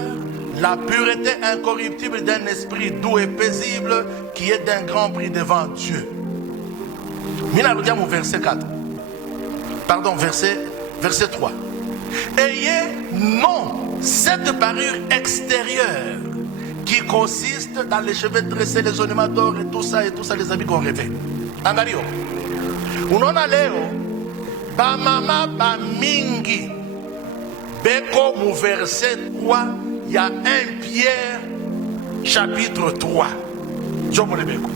la pureté incorruptible d'un esprit doux et paisible qui est d'un grand prix devant Dieu. Mina regarde au verset 4. Pardon, verset 3. Ayez non cette parure extérieure qui consiste dans les cheveux tressés, les ornements d'or et tout ça, les habits qu'on rêvait. Angario. Unaona leo ba mama ba mingi beko mu verset 3 il y a 1 Pierre chapitre 3. Jomole beko.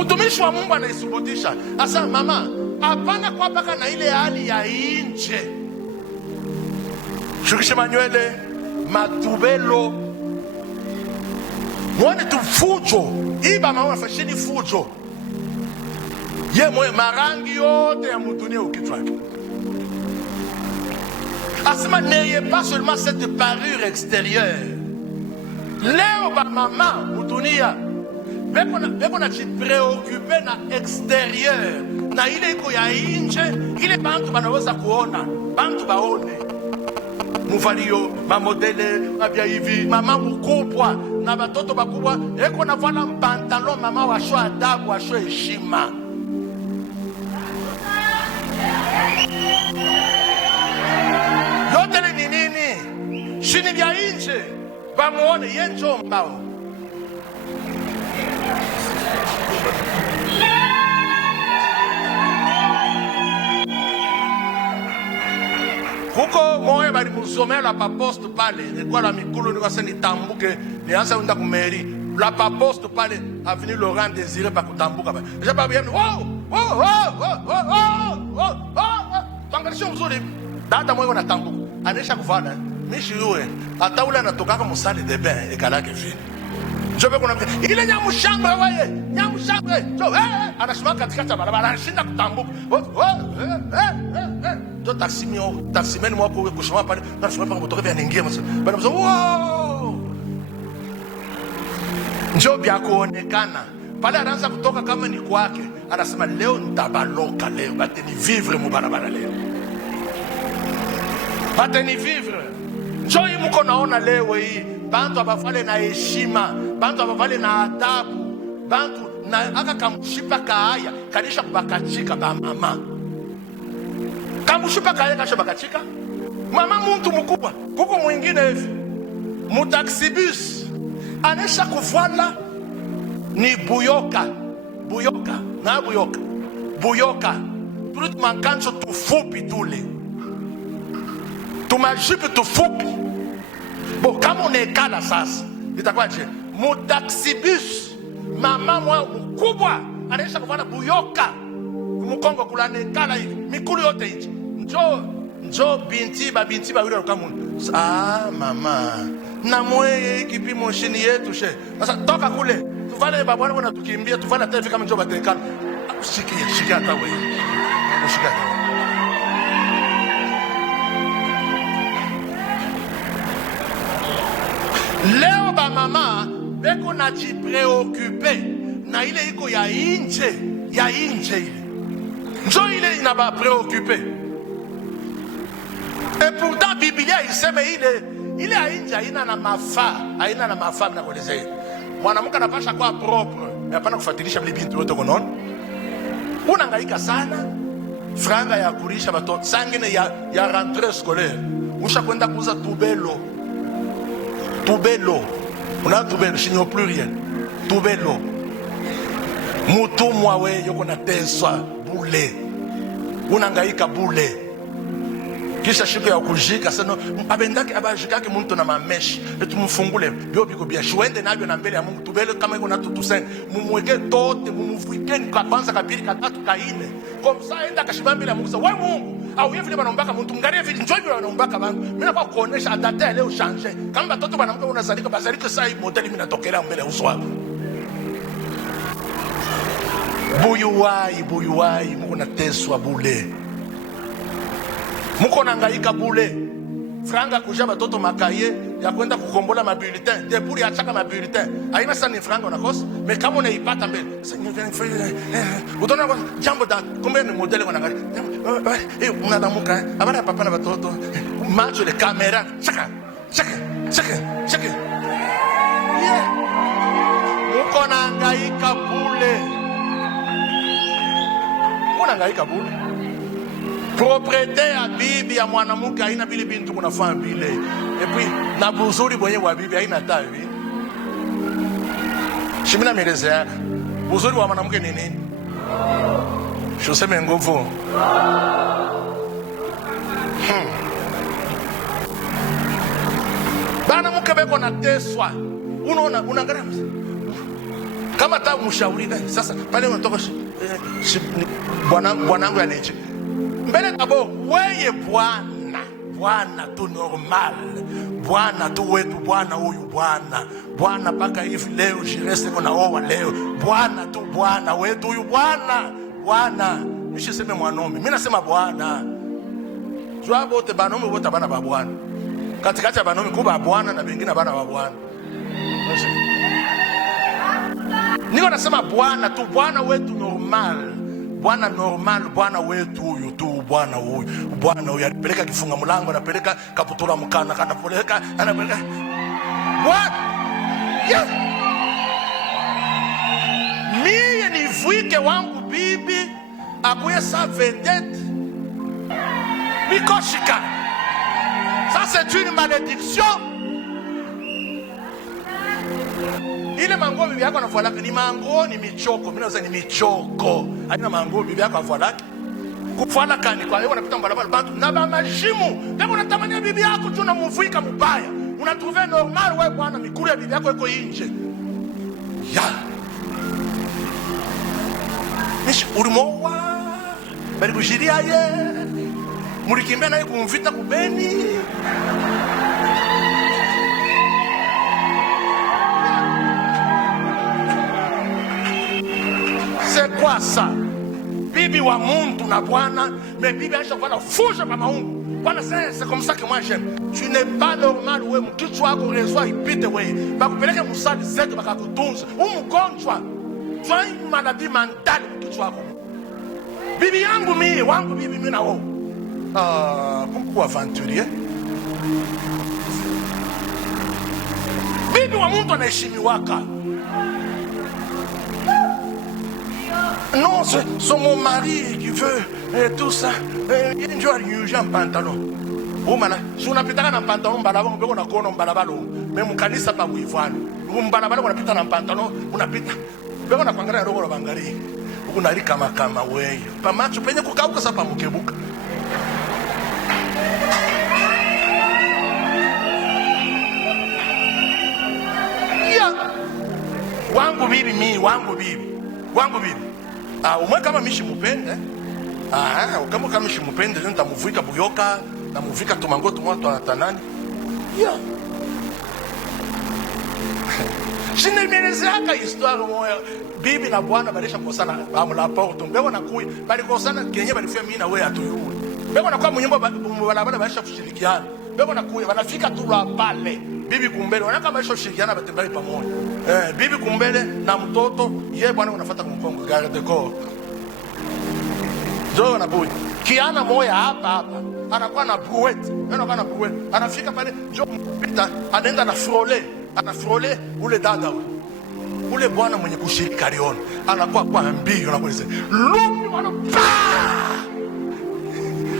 Mtumishi wa Mungu anaisubutisha. Asa mama, hapana kwa paka na ile hali ya nje. Shukishe manywele, matubelo. Mwone tu fujo. Iba mama fashini fujo. Ye mwe marangi yote ya mudunia ukichwa. Asema n'ayez pas seulement cette parure extérieure. Leo ba mama mudunia beko na préoccupé na extérieur. Na ile iko ya nje, ile bantu banaweza kuona, bantu baone. Muvalio, mamodele, mabia hivi, mama mkubwa na batoto bakubwa, eko na vala pantalon mama washo adabu, washo heshima. Yote ni nini? Shini vya nje, bamuone yenjo mbao. Kuko moe bali musomea la paposte pale, nilikuwa la mikulu nilikuwa sasa nitambuke, nianza kwenda kumeri. La paposte pale avenue Laurent Désiré pa kutambuka pale. Je pas bien. Tangalisho mzuri. Dada moyo na tambuka. Anesha kuvala. Mishi yule hata ule anatoka kama musali de bain ekalake vile. Je peux qu'on a ile nyamushamba wewe. Nyamushamba. Jo anashima katikati ya barabara anashinda kutambuka. Do taximeni mwa kwa kushima pale na shima pale motoka vya ningia mso. Bana mso wow. Njoo bia kuonekana. Pale anaanza kutoka kama ni kwake. Anasema leo nitabaloka leo. Bateni vivre mu barabara leo. Bateni vivre. Njoo mko naona leo hii. Bantu abafale na heshima. Bantu abafale na adabu. Bantu na aka kamushipa kaaya. Kanisha kubakachika ba mama. Kamushipa kaaya kasha bakachika. Mama muntu mkubwa. Kuko mwingine hivi. Mutaxibus. Anesha kuvala ni buyoka. Buyoka. Na buyoka. Buyoka. Tuli tumankancho tufupi tule. Tumajipi tufupi. Bo kama unekala sasa. Itakuwa je. Mutaxibus. Mama mwa mkubwa. Anesha kuvala buyoka. Mkongo kulane kala hivi. Mikulu yote hichi. Njo binti ba wile rukamu. Mama. Na mweye kipimo shini yetu she. Sasa toka kule. Tuvale babwana wana tukimbia. Tuvale tefi kama njo batekana. Shiki hata wewe. Shiki hata wewe. Leo ba mama beko na jipreocupe na ile iko ya inje ile. Njo ile inaba preocupe. Et pourtant Biblia iseme ile ya inje haina na mafaa na kuelezea. Mwanamke anapasha kuwa propre. Hapana kufuatilisha vile bintu yote konon. Unahangaika sana. franga ya kulisha watoto, sangine ya rentrée scolaire, usha kwenda kuuza tubelo. Una tubelo, je n'ai plus rien. Tubelo. Mutumwa we yoko na teswa bule. Unangaika bule. Kisha siku ya kujika sana abendaki abajikake muntu na mameshi etumufungule byo biko bya shwende nabyo na mbele ya Mungu tubele kama iko na tutusene mumweke tote mumufuikeni kwa kwanza kabili katatu kaine kwa msa enda kashima mbele ya Mungu sa wewe Mungu au yeye vile banaombaka muntu ngalie vile njoo vile banaombaka bangu mimi na kuonesha adate leo changer kama batoto banaomba unazalika bazalika sai modeli mimi natokea mbele ya uso wako buyuwai Mungu nateswa bule muko nangaika bule franga kuja batoto makaye ya kwenda kukombola mabulletin de pour ya chaka mabulletin aina sana ni franga unakosa me kama unaipata mbele utaona jambo da kumbe ni modele wanangalia unadamuka abana papa na batoto macho de camera chaka yeah muko nangaika bule unangaika bule propriété ya bibi ya mwanamke haina vile bintu kunafanya vile. Et puis na buzuri bwenye wa bibi haina tawi. Shimina melezea. Buzuri wa mwanamke ni nini? Shoseme nguvu. Bana mke beko na teswa. Unaona unaangalia kama ta mshauri sasa pale unatoka bwanangu anaje mbele tabo weye bwana tu normal bwana tu wetu bwana huyu bwana paka hivi leo jireste kona owa leo bwana wetu huyu bwana nishiseme mwanaume mimi nasema bwana jua bote banaume bote bana ba bwana katikati ya banaume kuba bwana na wengine bana ba bwana niko nasema bwana tu bwana wetu normal bwana wetu huyu tu bwana huyu anapeleka kifunga mlango anapeleka kaputura mkana anapeleka bwana yes mie nivuike wangu bibi akuye sa vedette mikoshika ça c'est une malédiction ile mango bibi yako anafualaka ni mango ni michoko mimi naweza ni michoko haina mango bibi yako afualaka kufuala kani kwa hiyo unapita barabara bantu na ba majimu ndio unatamania bibi yako tu unamuvuika mbaya unatrouver normal wewe bwana mikuru ya bibi yako iko nje ya nishi urimowa bali kujiria ye murikimbia naye kumvita kubeni c'est quoi ça bibi wa muntu na bwana mais bibi acha bwana fuja pa maungu bwana c'est comme ça que moi j'aime tu n'es pas normal wewe mkichwa wako rezo ipite wewe bakupeleke musali zetu bakakutunza umgonjwa tu as une maladie mentale mkichwa wako bibi yangu mimi wangu bibi mimi na wewe pourquoi aventurier bibi wa muntu anaheshimiwaka. Non, c'est mon mari qui veut tout ça. Il y a un pantalon. Oh, man, si on a pété un pantalon, on a un pantalon. Mais mon canisse pas où il faut. On a pété un pantalon, on a pété. Mais on a pas un rôle à Bangari. On a dit kama, ouais. Pas mal, tu peux dire que ça pas mon kebuk. Wangu bibi. Umwe kama mishi mupende kama mishi mupende ndio nitamuvuika buyoka namuvika tumango tumwa twatanani ya Jinemelezaka histoire moya bibi na bwana balisha kosana bamula porto mbeko na kui bali kosana kenye balifia mimi na wewe atuyuwe mbeko na kwa munyumba balabala balisha kushirikiana mbeko na kui banafika tu la pale bibi kumbele wanaka balisha kushirikiana batembali pamoja bibi kumbele na mtoto yeye bwana unafuata kumkongo garde corps jo na boy kiana moya hapa anakuwa na brouette anafika pale jo mpita anaenda na frole ule dada ule bwana mwenye kushirika aliona anakuwa kwa mbio na kuweza lumi wana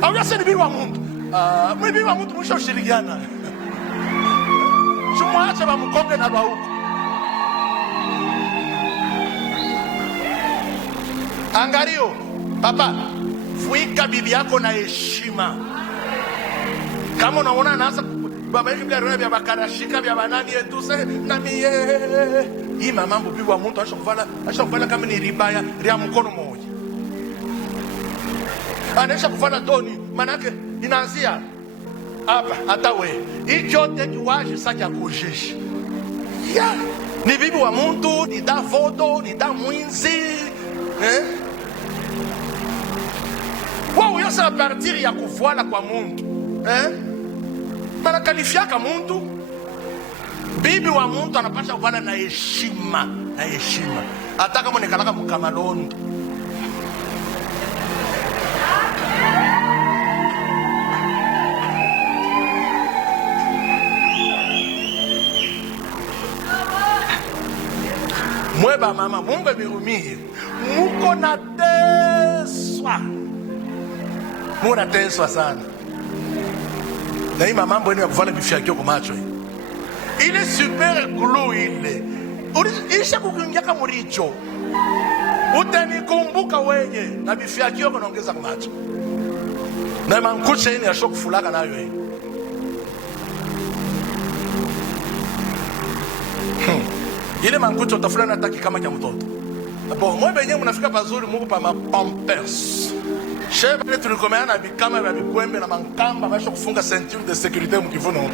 Auya se ni bibi wa mtu. Bibi wa mtu mwisho shirikiana. Chumwache ba mkonge na ba huko. Angario, papa, fuika bibi yako na heshima. Kama unaona anaanza baba hivi vya bakarashika vya banani yetu sasa na mie. Hii mama bibi wa mtu ashakuvala kama ni ribaya ria mkono mmoja. Anaisha kufanya doni, manake inaanzia hapa hata wewe. Hii yote kiwaje sasa ya kujeshi. Ya, ni bibi wa mtu, ni da vodo, ni da mwinzi. Wao yote a partir ya kuvoila kwa mtu. Mana kalifiaka mtu. Bibi wa mtu anapasha kuvala na heshima, na heshima. Hata kama nikalaka mkamalondo. Mweba mama, Mungu birumie. Muko na teswa. Muko na teswa sana. Na hii mama mbweni ya kuvala bifiakio kwa macho hii. Ile super glue ile. Isha kukuingia kama muricho. Utanikumbuka wenye na bifiakio kunaongeza kwa macho. Na mankuche hii ya shoku fulaka nayo hii. Ile mankuche utafulana hataki kama kia mtoto. Bon, mwe benye mnafika pazuri Mungu pa mapampers. Sheba ile tulikomeana bikama vya bikwembe na mankamba basho kufunga ceinture de sécurité mkivuno.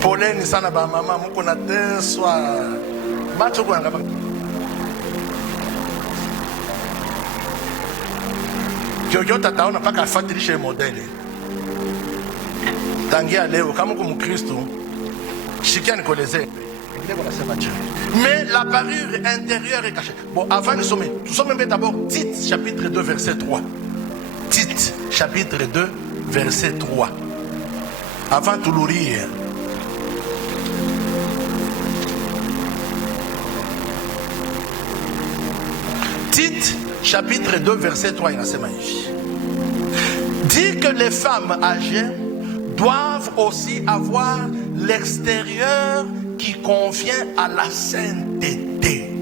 Poleni sana ba mama, muko na teswa. Macho kwa ngaba. Jojo tataona paka afatilishe modeli. Tangia leo kama uko Mkristo shikia nikoleze. Mais la parure intérieure est cachée. Bon, avant de sommer, nous sommes d'abord Tite chapitre 2 verset 3. Tite chapitre 2 verset 3. Avant de le lire. Tite chapitre 2 verset 3 il a ces magnifiques. Dit que les femmes âgées doivent aussi avoir l'extérieur qui convient à la sainteté.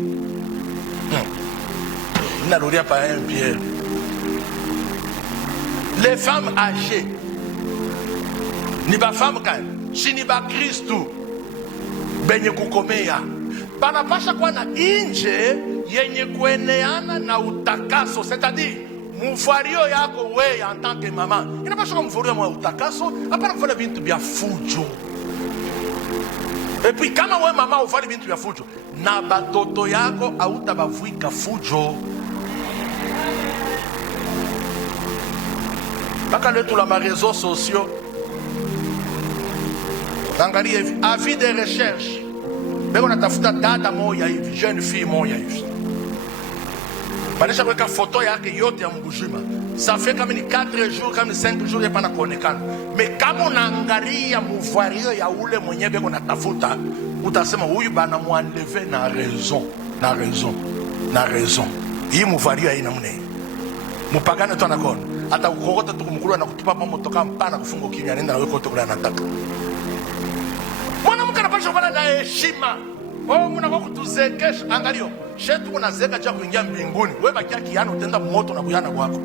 Les femmes âgées, ni ba femme kan, si ni ba Kristu, benye kukomea, banapasha kuwa na inje yenye kueneana na utakaso, c'est-à-dire mfario yako wewe en tant que maman inapaswa kama mfario mwa utakaso, hapana kufanya vitu vya fujo. Et puis kama wewe mama ufanye vitu vya fujo na batoto yako hautabavuika fujo. Baka letu la réseaux sociaux. Angalia hivi, avis de recherche. Beko natafuta dada moja hivi, jeune fille moja hivi. Banisha kweka photo yake yote ya mgujima. Ça fait comme 4 jours, comme 5 jours yepana kuonekana. Mais kama unaangalia mvario ya ule mwenye beko natafuta, utasema huyu bana muenlever na raison, na raison, na raison. Hii mvario haina mne. Mupagane tu anakona. Hata ukokota tu kumkula na kutupa pa motoka mpana kufunga kimya nenda na wewe kote kula anataka. Mwanamke anapaswa kuwa na heshima. Wao mnakuwa kutuzekesha. Angalio, shetu kuna zeka cha kuingia mbinguni. Wewe bakia kiano utenda moto na kuyana kwako.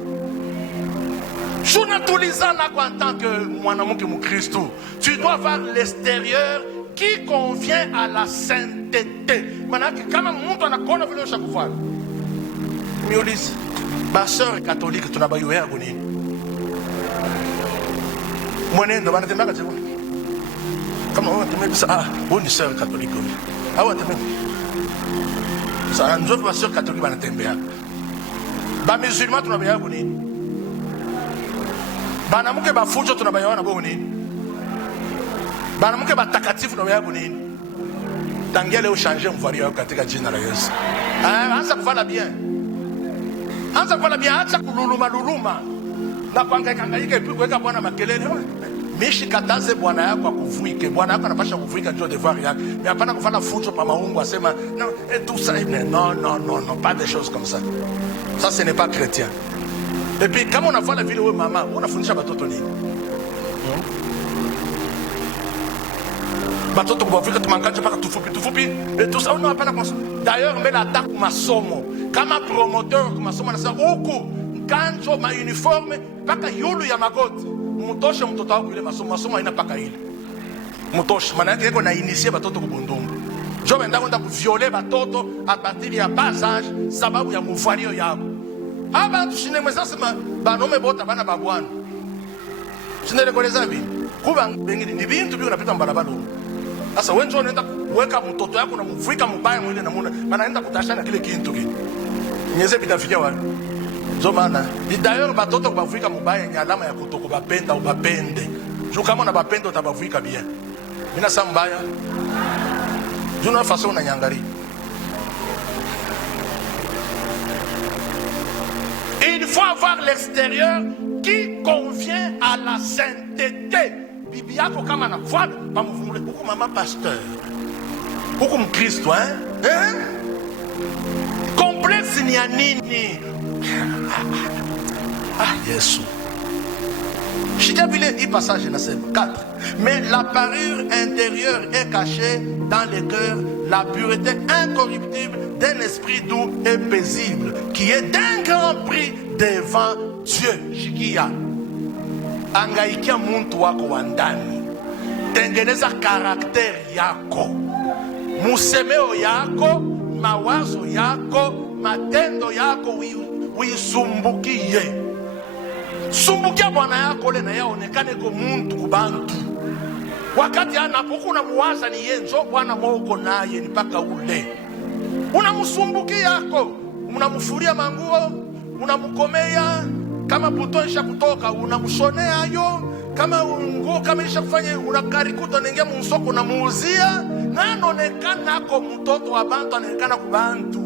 Shuna tulizana kwa en tant que mwanamke mkristo. Tu dois avoir l'extérieur qui convient à la sainteté. Manaki kama mtu anakona vile ushakufanya. Miulize. Ba sœur catholique tunabayo yangu nini? Mwenendo banatembea katika kama wewe tumebisa wewe ni sœur catholique wewe. Hawa tembea. Sasa ndio ba sœur catholique banatembea. Ba musulman tunabayo yangu nini? Banamuke bafujo tunabayo na bo nini? Banamuke batakatifu tunabayo yangu nini? Tangia leo changer mvario yako katika jina la Yesu. Anza kuvala bien. Anza kwa la biacha kululuma luluma na kuhangaika hangaika ipi kuweka bwana makelele. mishi kataze bwana yako akuvuike. Bwana yako anapasha kuvuika ndio devoir yake. Mais hapana kufanya fujo pa maungu asema non et tout ça. Non, pas des choses comme ça. Ça ce n'est pas chrétien. Et puis kama unafanya vile wewe mama, unafundisha watoto nini? Watoto kubafika tumangaje paka tufupi et tout ça on n'a pas la conscience. D'ailleurs mbele attaque masomo. Kama promoteur kwa masomo anasema huku kanjo ma uniforme paka yulu ya magoti. Mutoshe mtoto wako ile masomo haina paka ile. Mutoshe maana yake yako na initier watoto kubundumba. Jo wenda kwenda kuvioler watoto a partir ya bas âge sababu ya muvalio yao. Aba tushine mweza sema banome bota bana babwana. Sinarekoleza vipi? Kuba bengine ni bintu biko napita mbarabara. Sasa wewe njoo unaenda kuweka mtoto yako na mvuika mbaya mwile na muna anaenda kutashana kile kintu kile. Nyeze bitafikia wapi? Ndio maana d'ailleurs batoto bavuika mbaya ni alama ya kutoko bapenda au bapende. Juu kama na bapenda utabavuika bien. Mina sa mbaya. Juu na façon na nyangari. Il faut avoir l'extérieur qui convient à la sainteté. Bibi yako kama na voile bamuvumule huko mama pasteur. Huko mkristo complexe ni ya nini? Yesu. Shika vile hii passage nasema 4. Mais la parure intérieure est cachée dans le cœur, la pureté incorruptible d'un esprit doux et paisible qui est d'un grand prix devant Dieu. Shikia. Angaikia muntu wako wa ndani. Tengeneza karakteri yako. Musemeo yako, mawazo yako, matendo yako uisumbukie. Sumbukia bwana yako le na yaonekane ko muntu kubantu. Wakati anapokuwa unamuwaza ni yeye njo bwana mwoko naye ni paka ule. Unamsumbukia yako, unamfuria manguo, unamkomea kama buto isha kutoka unamshonea yo, kama nguo kama isha kufanya unakarikuta unaingia msoko unamuuzia na anaonekana kwa mtoto wa bantu, anaonekana kwa bantu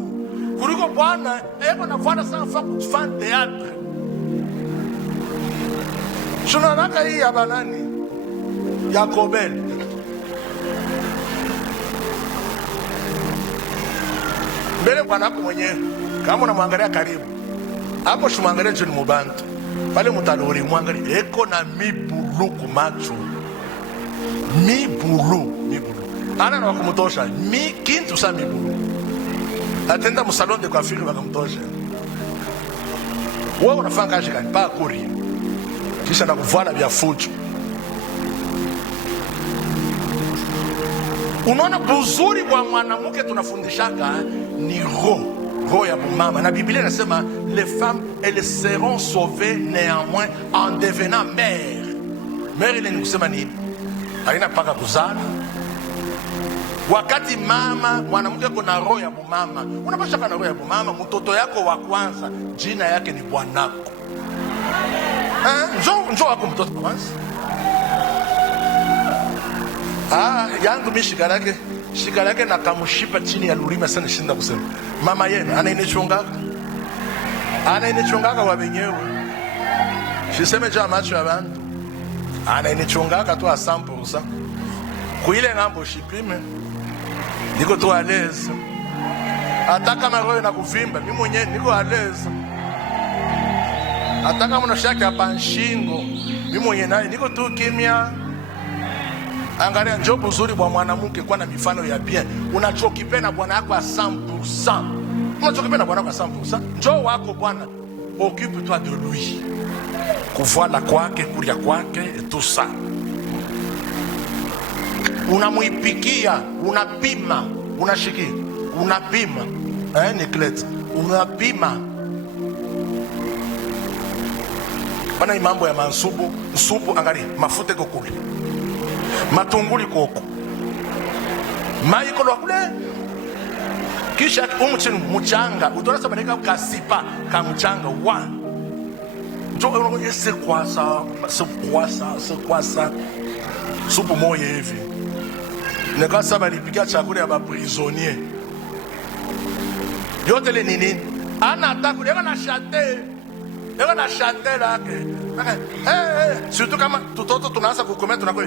kuliko bwana eko na vana sana fa kufanya teatre. Shuna naka hii ya banani Yakobel mbele bwana wako mwenyewe kama unamwangalia karibu hapo shumangalia juu ni mubantu pale mutalori mwangalia eko na mibulu kumacho mibulu ana na wakumutosha kintu sa mibulu atenda mu salon de coiffure wakamutosha wewe unafanya kazi gani pa kuri kisha na kuvala vya fujo. Unaona buzuri wa mwanamke tunafundishaka ni roho ya mama, na Biblia inasema les femmes elles seront sauvées néanmoins en devenant mères. Mère ile ni kusema nini? Haina paka kuzana. Wakati mama mwanamke kuna roho ya mama, unapasha kana roho ya mama, mtoto yako wa kwanza jina yake ni bwanako. Njoo wako mtoto kwanza. Yangu mimi shika lake na kamushipa chini ya lulima sana shinda kusema. Mama yenu anainichungaka wa wenyewe. Siseme ja macho ya bantu. Anainichungaka tu a 100%. Kuile ngambo shipime. Niko tu à l'aise. Ataka maroyo na kuvimba, mimi mwenyewe niko à l'aise. Ataka mnashaka hapa nshingo, mimi mwenyewe naye niko tu kimya. Angalia njobu uzuri bwa mwanamke kwa na mifano ya bien. Unachokipenda bwana yako 100%. Unachokipenda bwana yako 100%. Njoo wako bwana, occupe-toi de lui. Kuvala kwake, kulia kwake et tout ça. Unamuipikia, unapima, unashiki, unapima. Niklete, unapima. Pana mambo ya nsupu angalia, mafute kokuli. Matunguli koko. Maiko lo kule. Kisha umchini mchanga, utonasa baneka kasipa ka mchanga wa. Njo c'est quoi ça? Supu moye hivi. Nekasa balipika chakula ya baprisonnier. Yote le nini? Ana ataku leka na chate. Eko na chanter lake. Surtout kama tutoto tunaanza kukomea tunakuwa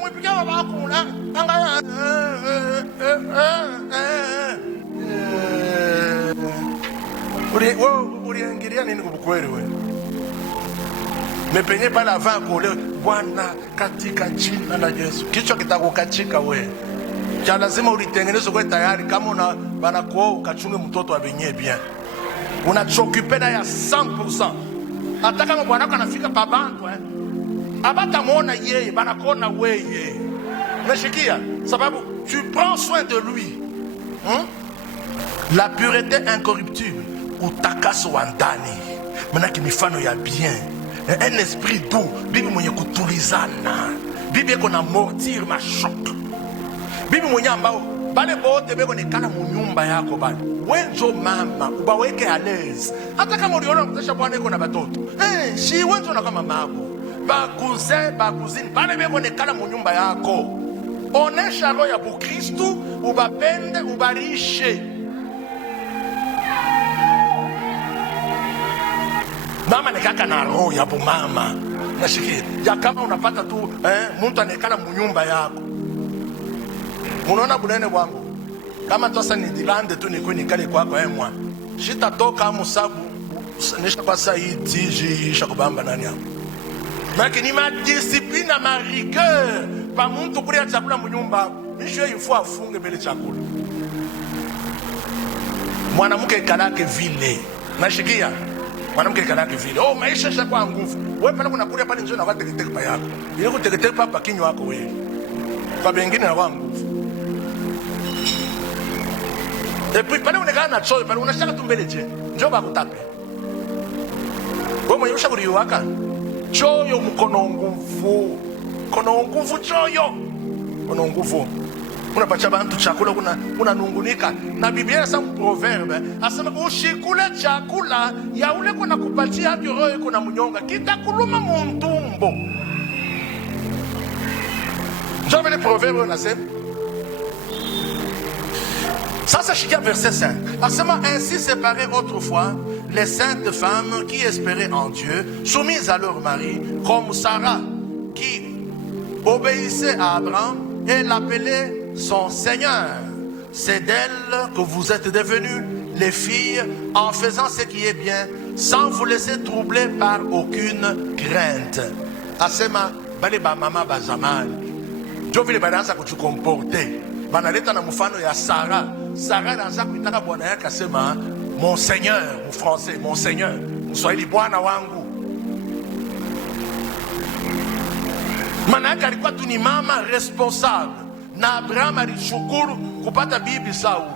mwipikia baba yako anga uliingilia nini kubukweli wewe? Mepenye pale avant kuolewa Bwana katika jina la Yesu. Kichwa kitakukachika wewe. Cha lazima ulitengeneze kwa tayari kama banakuoa ukachunge mtoto abenye bien. Unachokipe na ya 100%. Hata kama bwana wako anafika babantu abata muona yeye banakona wewe. Unashikia sababu tu prends soin de lui. La pureté incorruptible utakaso wa ndani. Manaki mifano ya bien. Un esprit doux, bibi mwenye kutulizana. Bibi eko na mortir ma choc. Bibi mwenye ambao bale bote beko nekana mu nyumba yako bale. Wenjo mama ubaweke à l'aise. Hata kama uliona mtesha bwana eko na batoto. Si wenjo na kama mako. Ba cousin, ba cousine bale beko nekana mu nyumba yako. Onesha roho ya Bukristo, ubapende, ubarishe. Mama nekaka na roho ya mama. Nashikia. Ya kama unapata tu mtu anekana mu nyumba yako. Unaona bunene wangu. Kama tosa ni dilande tu niko nikale kwako mwa. Shitatoka musabu nisha kwa saidi jisha kubamba nani hapo. Lakini ma discipline ma rigueur pa mtu kulia chakula mu nyumba. Nisho ifo afunge mbele chakula. Mwanamke kalake vile. Nashikia. Mwanamke kalake vile. Oh maisha shakwa nguvu. Wewe pale kuna kulia pale njoo na wateketeke pa yako. Ile kuteketeke pa kinywa wako wewe. Kwa bengine na wangu. Et puis pale unekana na choyo pale unashaka tumbele je. Njoo bakutape. Wewe mwenye ushauri waka. Choyo mkono nguvu. Kono nguvu choyo. Kono nguvu. Unapacha bantu chakula unanungunika. Na Biblia inasema proverbe, asema ushikule chakula ya ule kuna kupatia hadi roho iko na mnyonga. Kitakuluma mundumbo. Njoo vile proverbe unasema. Ça, c'est Chica verset 5. Ainsi séparées autrefois les saintes femmes qui espéraient en Dieu, soumises à leur mari, comme Sarah, qui obéissait à Abraham et l'appelait son Seigneur. C'est d'elle que vous êtes devenues les filles en faisant ce qui est bien, sans vous laisser troubler par aucune crainte. Asema, bale ba mama ba zamani. Jo vile banaanza kutukomporte. Banaleta na mfano ya Sarah. Sarah anaanza kuitaka bwana yake akasema mon Seigneur, mu français, mon Seigneur. Mswahili bwana wangu. Maana yake alikuwa tu ni mama responsable. Na Abraham alishukuru kupata bibi Saul.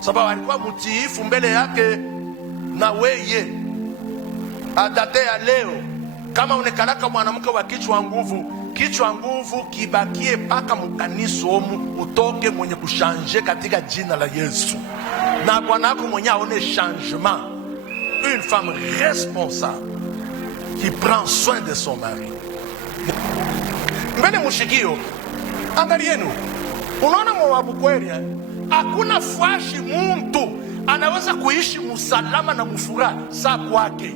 Sababu alikuwa mtiifu mbele yake na weye. Adate ya leo kama unekalaka mwanamke wa kichwa nguvu kibakie paka mkaniso omu utoke mwenye kushanje katika jina la Yesu. Na bwana wako mwenye aone changement. Une femme responsable qui prend soin de son mari. Mbele mushikio, angalienu, unaona mwabu kweli hakuna fashi mtu anaweza kuishi musalama na mufura sa kwake.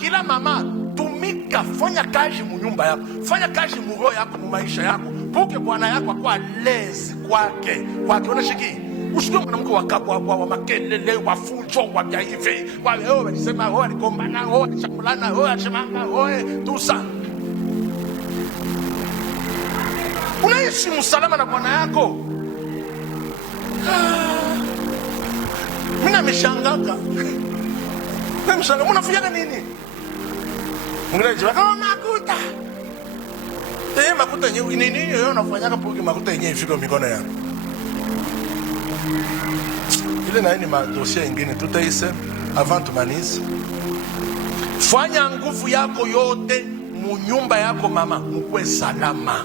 Kila mama tumika, fanya kazi mu nyumba yako, fanya kazi mu roho yako, mu maisha yako, puke bwana yako kwa lezi kwake. Unashiki usikie mwanamke wa makelele wa fujo wa bia hivi wao wanasema wao aligombana wao alichakulana wao alichemanga wao tusa. Unaishi msalama na bwana yako. Mimi nimeshangaka. Unafanya nini? Ungeelewa kama makuta. Makuta yenyewe nini wewe unafanyaka poki makuta yenyewe ifike mikono yako. Ile na ni madossier ingine tutaise avant tumalize. Fanya nguvu yako yote mu nyumba yako mama, mkwe salama.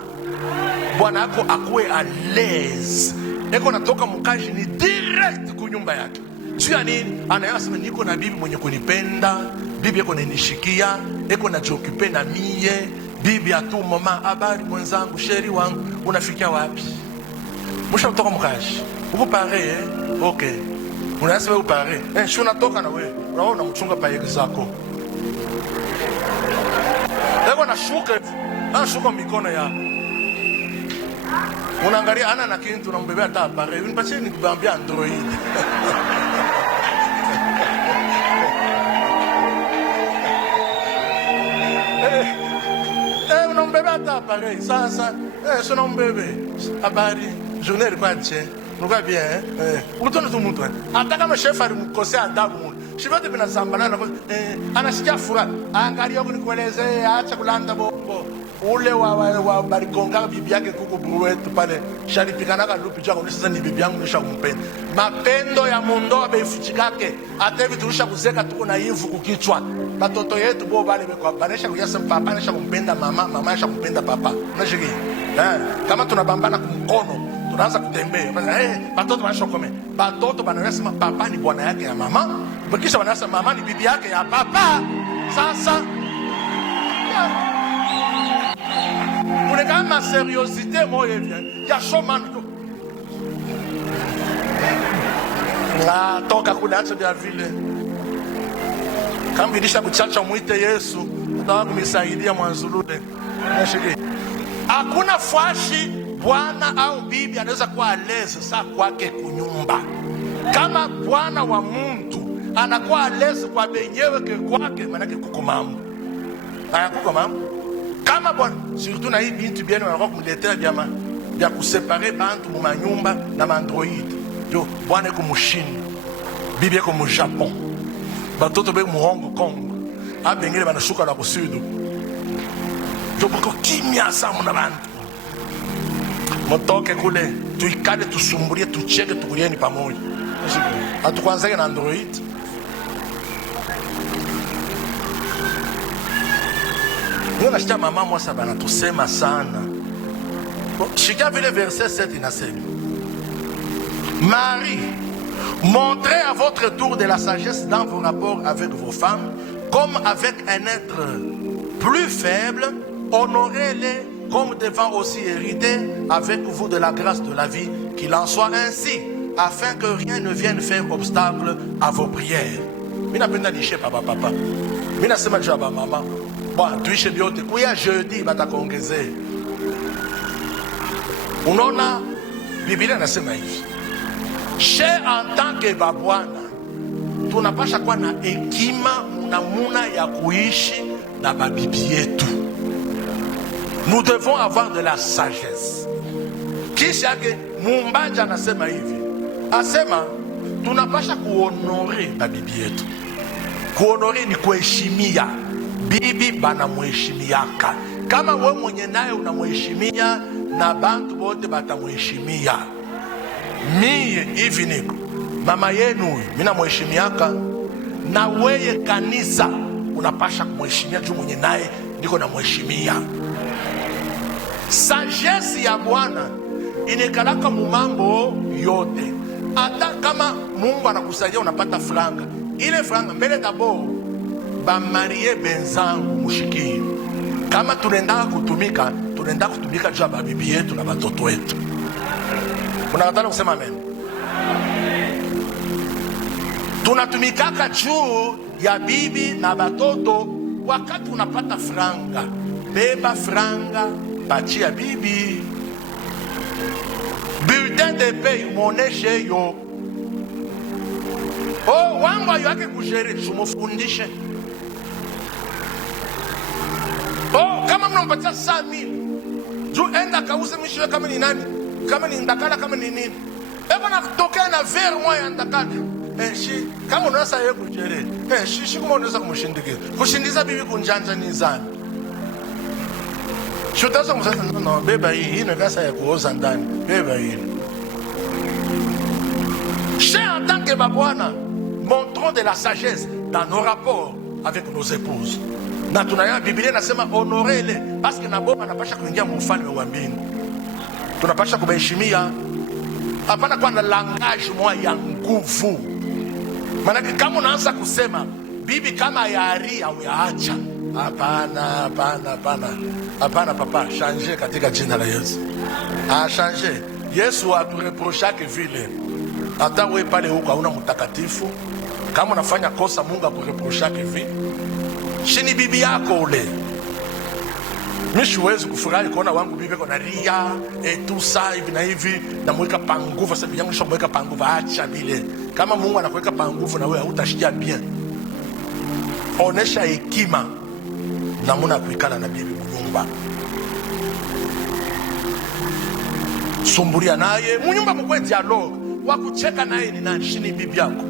Bwana yako akue à l'aise. Eko natoka mkaji ni direct ku nyumba yake. Sio nini? Anayasema niko na bibi mwenye kunipenda, bibi yako nanishikia, eko na jokipe na mie, bibi atu mama habari mwenzangu, sheri wangu, unafikia wapi? Musha kutoka mkaji. Uko pare Okay. Unasema upare. Shi unatoka na wewe. Unaona mchunga paeki zako. Leo nashuka mikono yako. Unaangalia ana na kintu unambebea hata apare. Unipatie nikubambia Android. Unambebea hata apare. Sasa, sio unambebe. Habari, journée ilikuwa nje. Nuka bien, utone tu mtu. Hata kama chef alimkosea adabu. Shivote binasambana na anasikia furaha. Angalia huko nikueleze acha kulanda bongo. Ule wa baligonga bibi yake kuko bruet pale. Shalipikana ka lupi chako sasa ni bibi yangu nisha kumpenda. Mapendo ya mundo abefichikake. Hata hivi tulisha kuzeka tuko na hivu kukichwa. Batoto yetu bo bale kwa banesha kuyasa papa anesha kumpenda mama, mama anesha kumpenda papa. Unashiki? Kama tunabambana kumkono tunaanza kutembea. Batoto wanashokome. Batoto banasema papa ni bwana yake ya mama. Kisha wanasema mama ni bibi yake ya papa. Sasa kuna kama seriosité moyo hivi. Ya showman tu. Na toka kuna acha vya vile. Kama bidisha kuchacha muite Yesu, nataka kunisaidia mwanzulude. Nashiki. Hakuna fashi bwana au bibi anaweza kuwa alezi saa kwake kunyumba. Kama bwana wa mtu anakuwa alezi kwa benyewe ke kwake, manake kuko mambo. Haya kuko mambo. Kama bwana, surtout na hii bintu bien wanakuwa kumletea jamaa ya kuseparer bantu mu manyumba na mandroid. Jo, bwana yuko mushini. Bibi yuko mu Japon. Batoto be mu Hong Kong. Abengele banashuka na kusudu. Jo bako kimya sana na bantu. Motoke kule, tuikale tusumbulie, tucheke tukulieni pamoja. Hatukuanzake na Android. Nous n'achetons maman moi ça va na tusema sana. Shika vile verset 7 inasema. Marie, montrez à votre tour de la sagesse dans vos rapports avec vos femmes, comme avec un être plus faible, honorez-les comme devant aussi hériter avec vous de la grâce de la vie, qu'il en soit ainsi, afin que rien ne vienne faire obstacle à vos prières. Mina penda lishe papa. Mina sema jua ba mama. Bon, tuishe biote. Kuya jeudi batakuongezea. Unaona Biblia inasema hivi. She en tant que babwana tunapasha kuwa na hekima namuna ya kuishi na babibi yetu. Nous devons avoir de la sagesse. Kisha yake Muumbaji anasema hivi. Asema tunapasha kuhonore babibi yetu. Kuhonore ni kuheshimia. Bibi bana muheshimiaka. Kama wewe mwenye naye unamuheshimia na bantu bote batamuheshimia. Mie hivi niko mama yenu mina muheshimiaka, na weye kanisa unapasha kumuheshimia juu mwenye naye ndiko na muheshimia. Sagesse ya Bwana inekalaka mu mambo yote. Hata kama Mungu anakusaidia unapata franga, ile franga mbele d'abord ba marie benzangu mushiki. Kama tunaenda kutumika juu ya bibi yetu na watoto wetu. Unataka kusema amen? Tunatumikaka juu ya bibi na watoto. Wakati unapata franga, beba franga patia bibi. Bulletin de paie moneshe yo. Oh, wangu yake kujere tumufundishe. Oh, kama mnampatia 100,000 juu enda kauze mwisho kama ni nani, kama ni ndakala, kama ni nini, ebo na tokea na ver moya ndakala. Shi kama unaweza yeye kujere shi kama unaweza kumshindikiza kushindiza bibi kunjanja ni zani. Shutaza kumsasa no beba hii na kasa ya kuoza ndani beba hii. Chez en tant que babwana, montrons de la sagesse dans nos rapports avec nos épouses. Na tunaya Biblia nasema honorele, parce que na bomba anapasha kuingia mfalme wa mbingu. Tunapasha kubaheshimia. Hapana kwa na langage moja ya nguvu. Maana kama unaanza kusema bibi kama yari au yaacha, hapana papa, changer katika jina la Yesu. Changer. Yesu atureprocha que vile. hata wewe pale huko hauna mtakatifu, kama unafanya kosa Mungu akureproshake hivi, shini bibi yako ule. Mimi siwezi kufurahi kuona wangu bibi kona ria tu saa hivi na hivi, na mweka panguvu. Sasa bibi yangu nishamweka panguvu, acha vile. Kama Mungu anakuweka panguvu na wewe hautashikia bien. Onesha hekima namuna kuikala na bibi mnyumba. Sumburia naye mnyumba, mkwe dialogue. Wakucheka naye ni nani? Shini bibi yako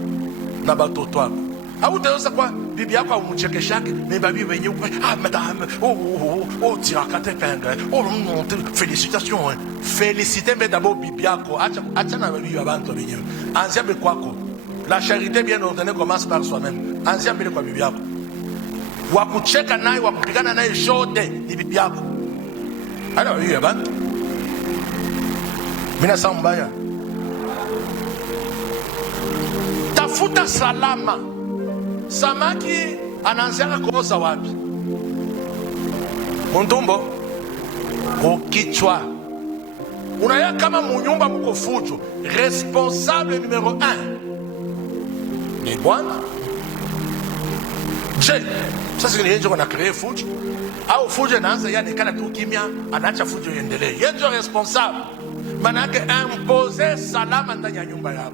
na batoto wako. Hautaweza kwa bibi yako umchekeshake, mais babi venye madame, tirakate pengre, félicitations. Féliciter mais d'abord bibi yako, acha na bibi abantu venye. Anzia be kwako. La charité bien ordonnée commence par soi-même. Anzia mbele kwa bibi yako. Wakucheka naye, wakupigana naye shote ni bibi yako. Alors bibi abantu. Mina sambaya. Tafuta salama. Samaki anaanzia kuoza wapi? Muntumbo, ukichwa. Unaya kama munyumba mko fujo, responsable numéro 1 ni bwana. Je, sasa ni yeye na créer fujo? Au fujo naanza yani kana tu kimya, anaacha fujo iendelee. Yeye ndio responsable. Manake imposer salama ndani ya nyumba yako.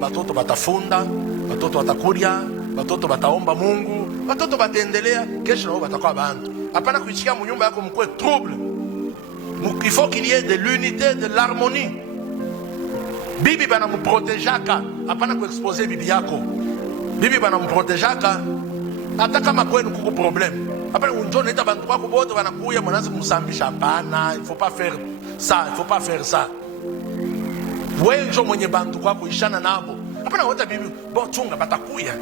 Watoto batafunda, watoto watakuria, watoto bataomba Mungu, watoto bataendelea, kesho nao batakuwa bantu. Hapana kuichikia mnyumba yako mkwe trouble. Il faut qu'il y ait de l'unité, de l'harmonie. Bibi bana mprotejaka, hapana kuexposer bibi yako. Bibi bana mprotejaka, hata kama kwenu kuko problem. Hapana unjona ita bantu wako bote wanakuya mnaanza kumsambisha, hapana, il faut pas faire ça, il faut pas faire ça. Wewe ndio mwenye bantu kwako ishana nabo. Hapana wote bibi, bon chunga batakuya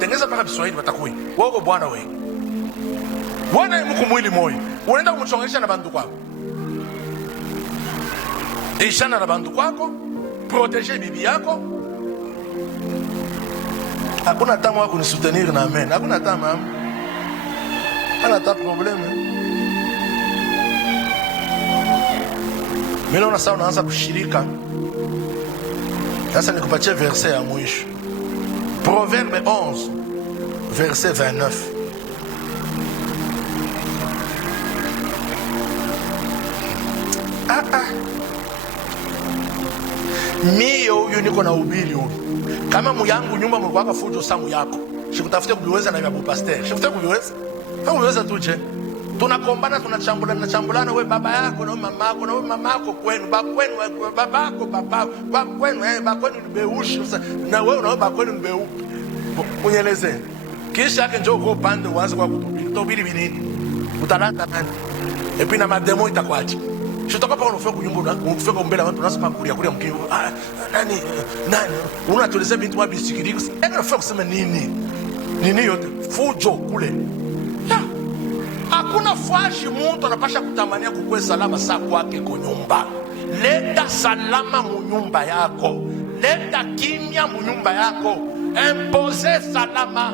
tengeza paka Kiswahili batakuya. Wewe bwana wewe. Bwana mko mwili moyo. Unaenda kumchongesha na bantu kwako. Ishana na bantu kwako, protéger bibi yako. Hakuna tamu wako ni soutenir na amen. Hakuna tamu mama. Hana ta problème. Mimi naona sawa naanza kushirika. Sasa nikupatie verset ya mwisho. Proverbe 11 verset 29. Mie huyu niko na ubiri huyu. Kama muyangu nyumba mkwaka fujo samu yako. Shikutafute kubiweza na yabu pasteur. Shikutafute kubiweza. Kama uweza tuje. Tunakombana, tunachambulana we baba yako na mamako na we mamako kwenu, bakwenu babako bakwenu bakwenu ni beushi na wewe na bakwenu ni beupi. Unyeleze. Kisha yake njoo kwa upande uanze kwa kutubiri. Tubiri binini? Utalanda nani? Epi na mademo itakwaje? Shitoka pa unafika kunyumba unafika mbele watu unasema kulia mkio. Nani unatuelezea bintu wa bisikiriko. Unafika kusema nini? Nini yote? Fujo kule. Hakuna fashi mtu anapasha kutamania kukwe salama saa kwake kwa nyumba. Leta salama munyumba yako. Leta kimya munyumba yako. Impose salama.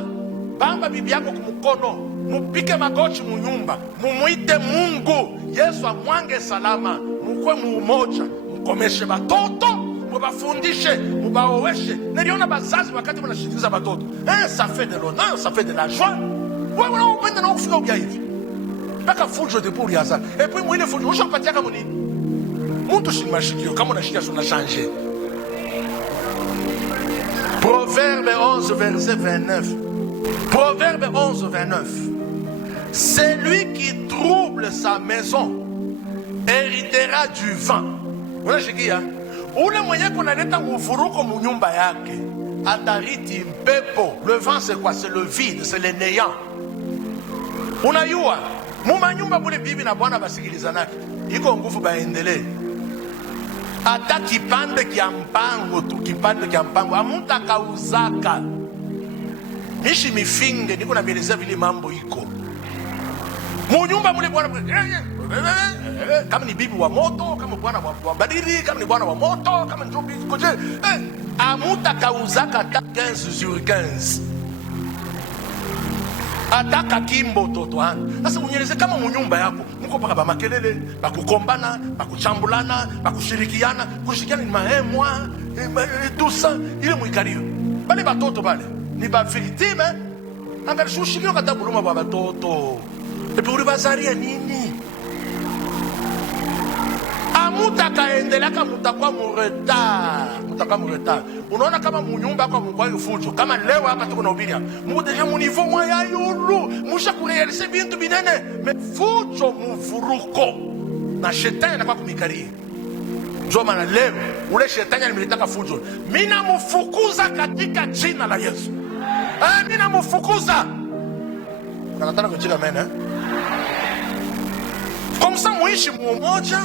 Bamba bibi yako kumukono. Mupike magochi munyumba. Mumuite Mungu. Yesu amwange salama. Mukwe muumoja. Mkomeshe batoto. Mubafundishe. Mubaoweshe. Niliona bazazi wakati wanashikiliza batoto. Ça fait de l'honneur, ça fait de la joie. Wewe unapenda na kufika ubia hivi. Paka fujo de pour yaza. Et puis mwile fujo ushampatia kama nini? Mtu shimashikio kama unashikia suna changer. Proverbe 11 verset 29. Proverbe 11 29. Celui qui trouble sa maison héritera du vent. Unashikia? Ule mwenye kunaleta mvuruko munyumba yake atariti mpepo. Le vent c'est quoi? C'est le vide, c'est le néant. Unayua muma nyumba bule bibi na bwana basikilizanaki iko nguvu baendelee. Hata kipande kia mpango tu, kipande kia mpango amuta kauzaka. Mishi mifinge niko na mielezea vile mambo iko munyumba mule bwana kama ni bibi wa moto, kama bwana wa badiri, kama ni bwana wa moto, kama ni bibi koje amuta kauzaka ta 15/15. Ataka kimbo toto. Sasa unyeleze kama munyumba yako kuko paka ba makelele, ba kukombana, ba kuchambulana, ba kushirikiana ni mahemwa, tout ça, ile mwikario. Bale batoto bale, ni ba victime, anga shushikio kata buluma ba batoto. Epi uli bazaria nini? Amutaka endelaka mutakwa mureta. Unaona kama munyumba kwa mkwa yufujo. Kama leo hapa tuko na ubiri hapa. Mudeja munivo mwa ya yulu. Musha kurealise bintu binene. Me fujo muvuruko. Na shetani na kwa kumikari. Joma na leo. Ule shetani alimilitaka fujo. Mina mufukuza katika jina la Yesu. Mina mufukuza. Nakatana kuchika mene. Comme ça muishi mmoja.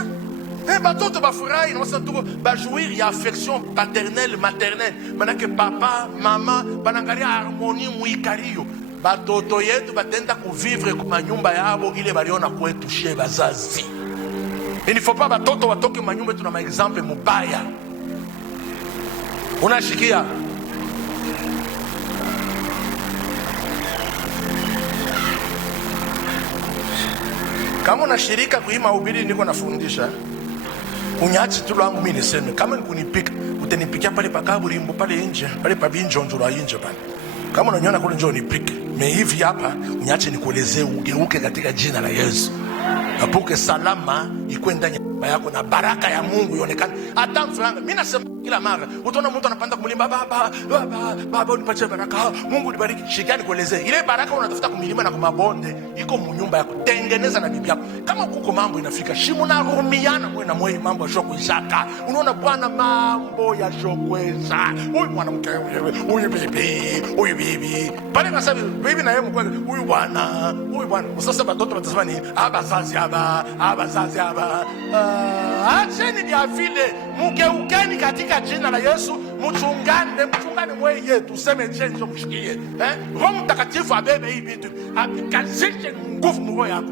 Batoto bafurahi na wasa tuko bajouir ya affection paternelle maternelle manake papa mama banangalia harmonie muikario. Batoto yetu batenda kuvivre kuma nyumba yabo ile baliona kwetu chez bazazi. Il ne faut pas batoto watoke manyumba tuna maexemple mubaya. Unashikia kama unashirika kuima ubiri niko nafundisha unyachi tu langu mimi niseme kama nikunipika utanipikia pale pakaburimbo pale nje pale pabinjonjo la nje pale kama unaniona kule njoo nipike me hivi hapa unyachi nikuelezee ugeuke katika jina la Yesu apuke salama ikwenda nyumba yako na baraka ya Mungu ionekane hata mfranga mimi nasema kila mara utaona mtu anapanda kumlimba baba unipatie baraka Mungu nibariki shikani kuelezea ile baraka unatafuta kumilima na kumabonde iko munyumba yako tengeneza na bibi yako kama kuko mambo inafika shimu na rumiana mwe na mwe mambo ya shoko ishaka unaona bwana mambo ya shoko isha huyu mwanamke huyu bibi pale nasabi bibi na yeye mkweli huyu bwana sasa batoto batasema ni abazazi aba acheni vya vile mugeukeni katika jina la Yesu mchungane mwe yetu useme chenjo mshikie Roho Mtakatifu abebe hii vitu akazishe nguvu moyo yako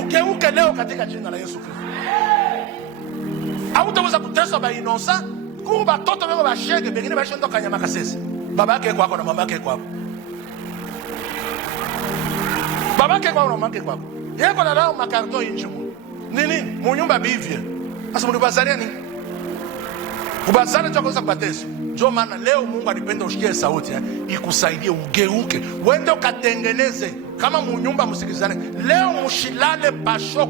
ugeuke leo katika jina la Yesu Kristo. Hautaweza kuteswa ba inosa kwa batoto wao bashege pengine bashendo kanyama kasese babake kwako na mamake kwako babake kwako na mamake kwako yeko na lao makarto inji nini munyumba bivye asa mlibazalia nini kubazana cha kosa kubateso ndio maana leo Mungu alipenda ushikie sauti ikusaidie ugeuke wende ukatengeneze kama munyumba msikizane leo mushilale pasho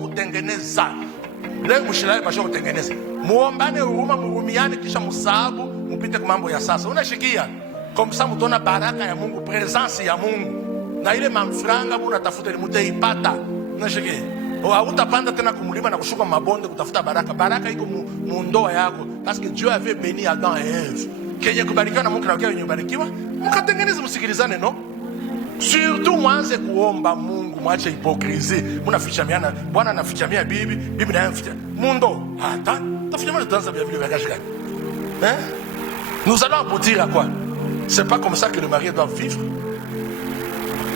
kutengeneza muombane huruma murumiane kisha musahabu mpite kwa mambo ya sasa unashikia comme ça mtona baraka ya Mungu presence ya Mungu na ile mamfranga unatafuta mutaipata unashikia hautapanda tena kumulima na kushuka mabonde kutafuta baraka iko mundoa yako parce que Dieu avait béni Adam et Ève kenye kubarikiwa na Mungu na wenye kubarikiwa mkatengeneze msikilizane no surtout mwanze kuomba Mungu mwache hypocrisie mnafichamiana bwana anafichamia bibi na yeye mundo hata tafichama tuanza vile vya gashika nous allons aboutir à quoi c'est pas comme ça que le mari doit vivre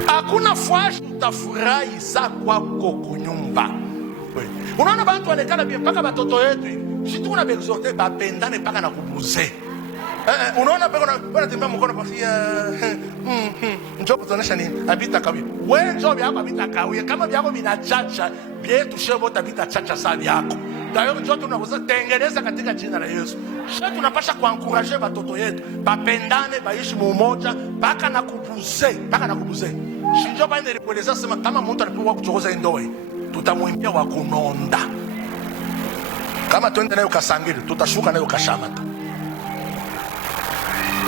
hakuna fwashi utafurahi za kwako kunyumba unaona bantu wanekana bien paka batoto yetu si tu na exhorter bapendane paka na kubuze unaona peka wanatembea mkono pafia njoo kutonesha nini abita kawi wewe njoo yako abita kawi kama vyako vinachacha bietu shebo tabita chacha sabi yako dayo njoo tunaweza tengeneza katika jina la Yesu sasa tunapasha kuencourager batoto yetu bapendane baishi mmoja paka na kubuze Shinjo baende rikueleza sema kama mtu anapewa kuchokoza ndoa tutamwimbia wa kunonda kama twende nayo kasangiri tutashuka nayo kashamata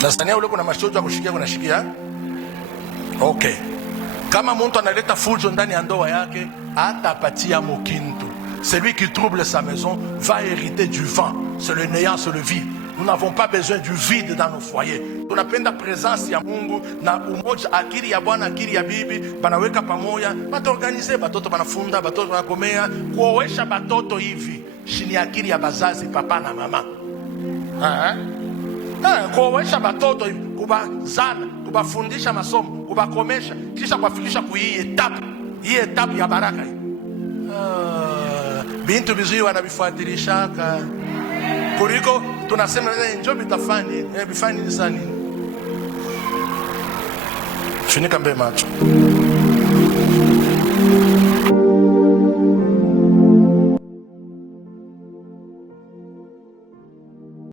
na sania ule kuna mashojo kushikia kunashikia okay kama mtu analeta fujo ndani ya ndoa yake atapatia mokintu celui qui trouble sa maison va hériter du vent c'est le néant c'est le vide. Nous n'avons pas besoin du vide dans nos foyers. Tunapenda presence ya Mungu na umoja akili ya bwana akili ya bibi banaweka pamoja bataorganize batoto banafunda batoto banakomea kuoesha batoto hivi chini akili ya bazazi papa na mama kuoesha batoto hivi kubazana kubafundisha masomo kubakomesha kisha kuwafikisha hii etapu ya baraka bintu bizuri wanabifuatilishaka kuliko tunasema njoo bitafani bifani ni sani funika mbe macho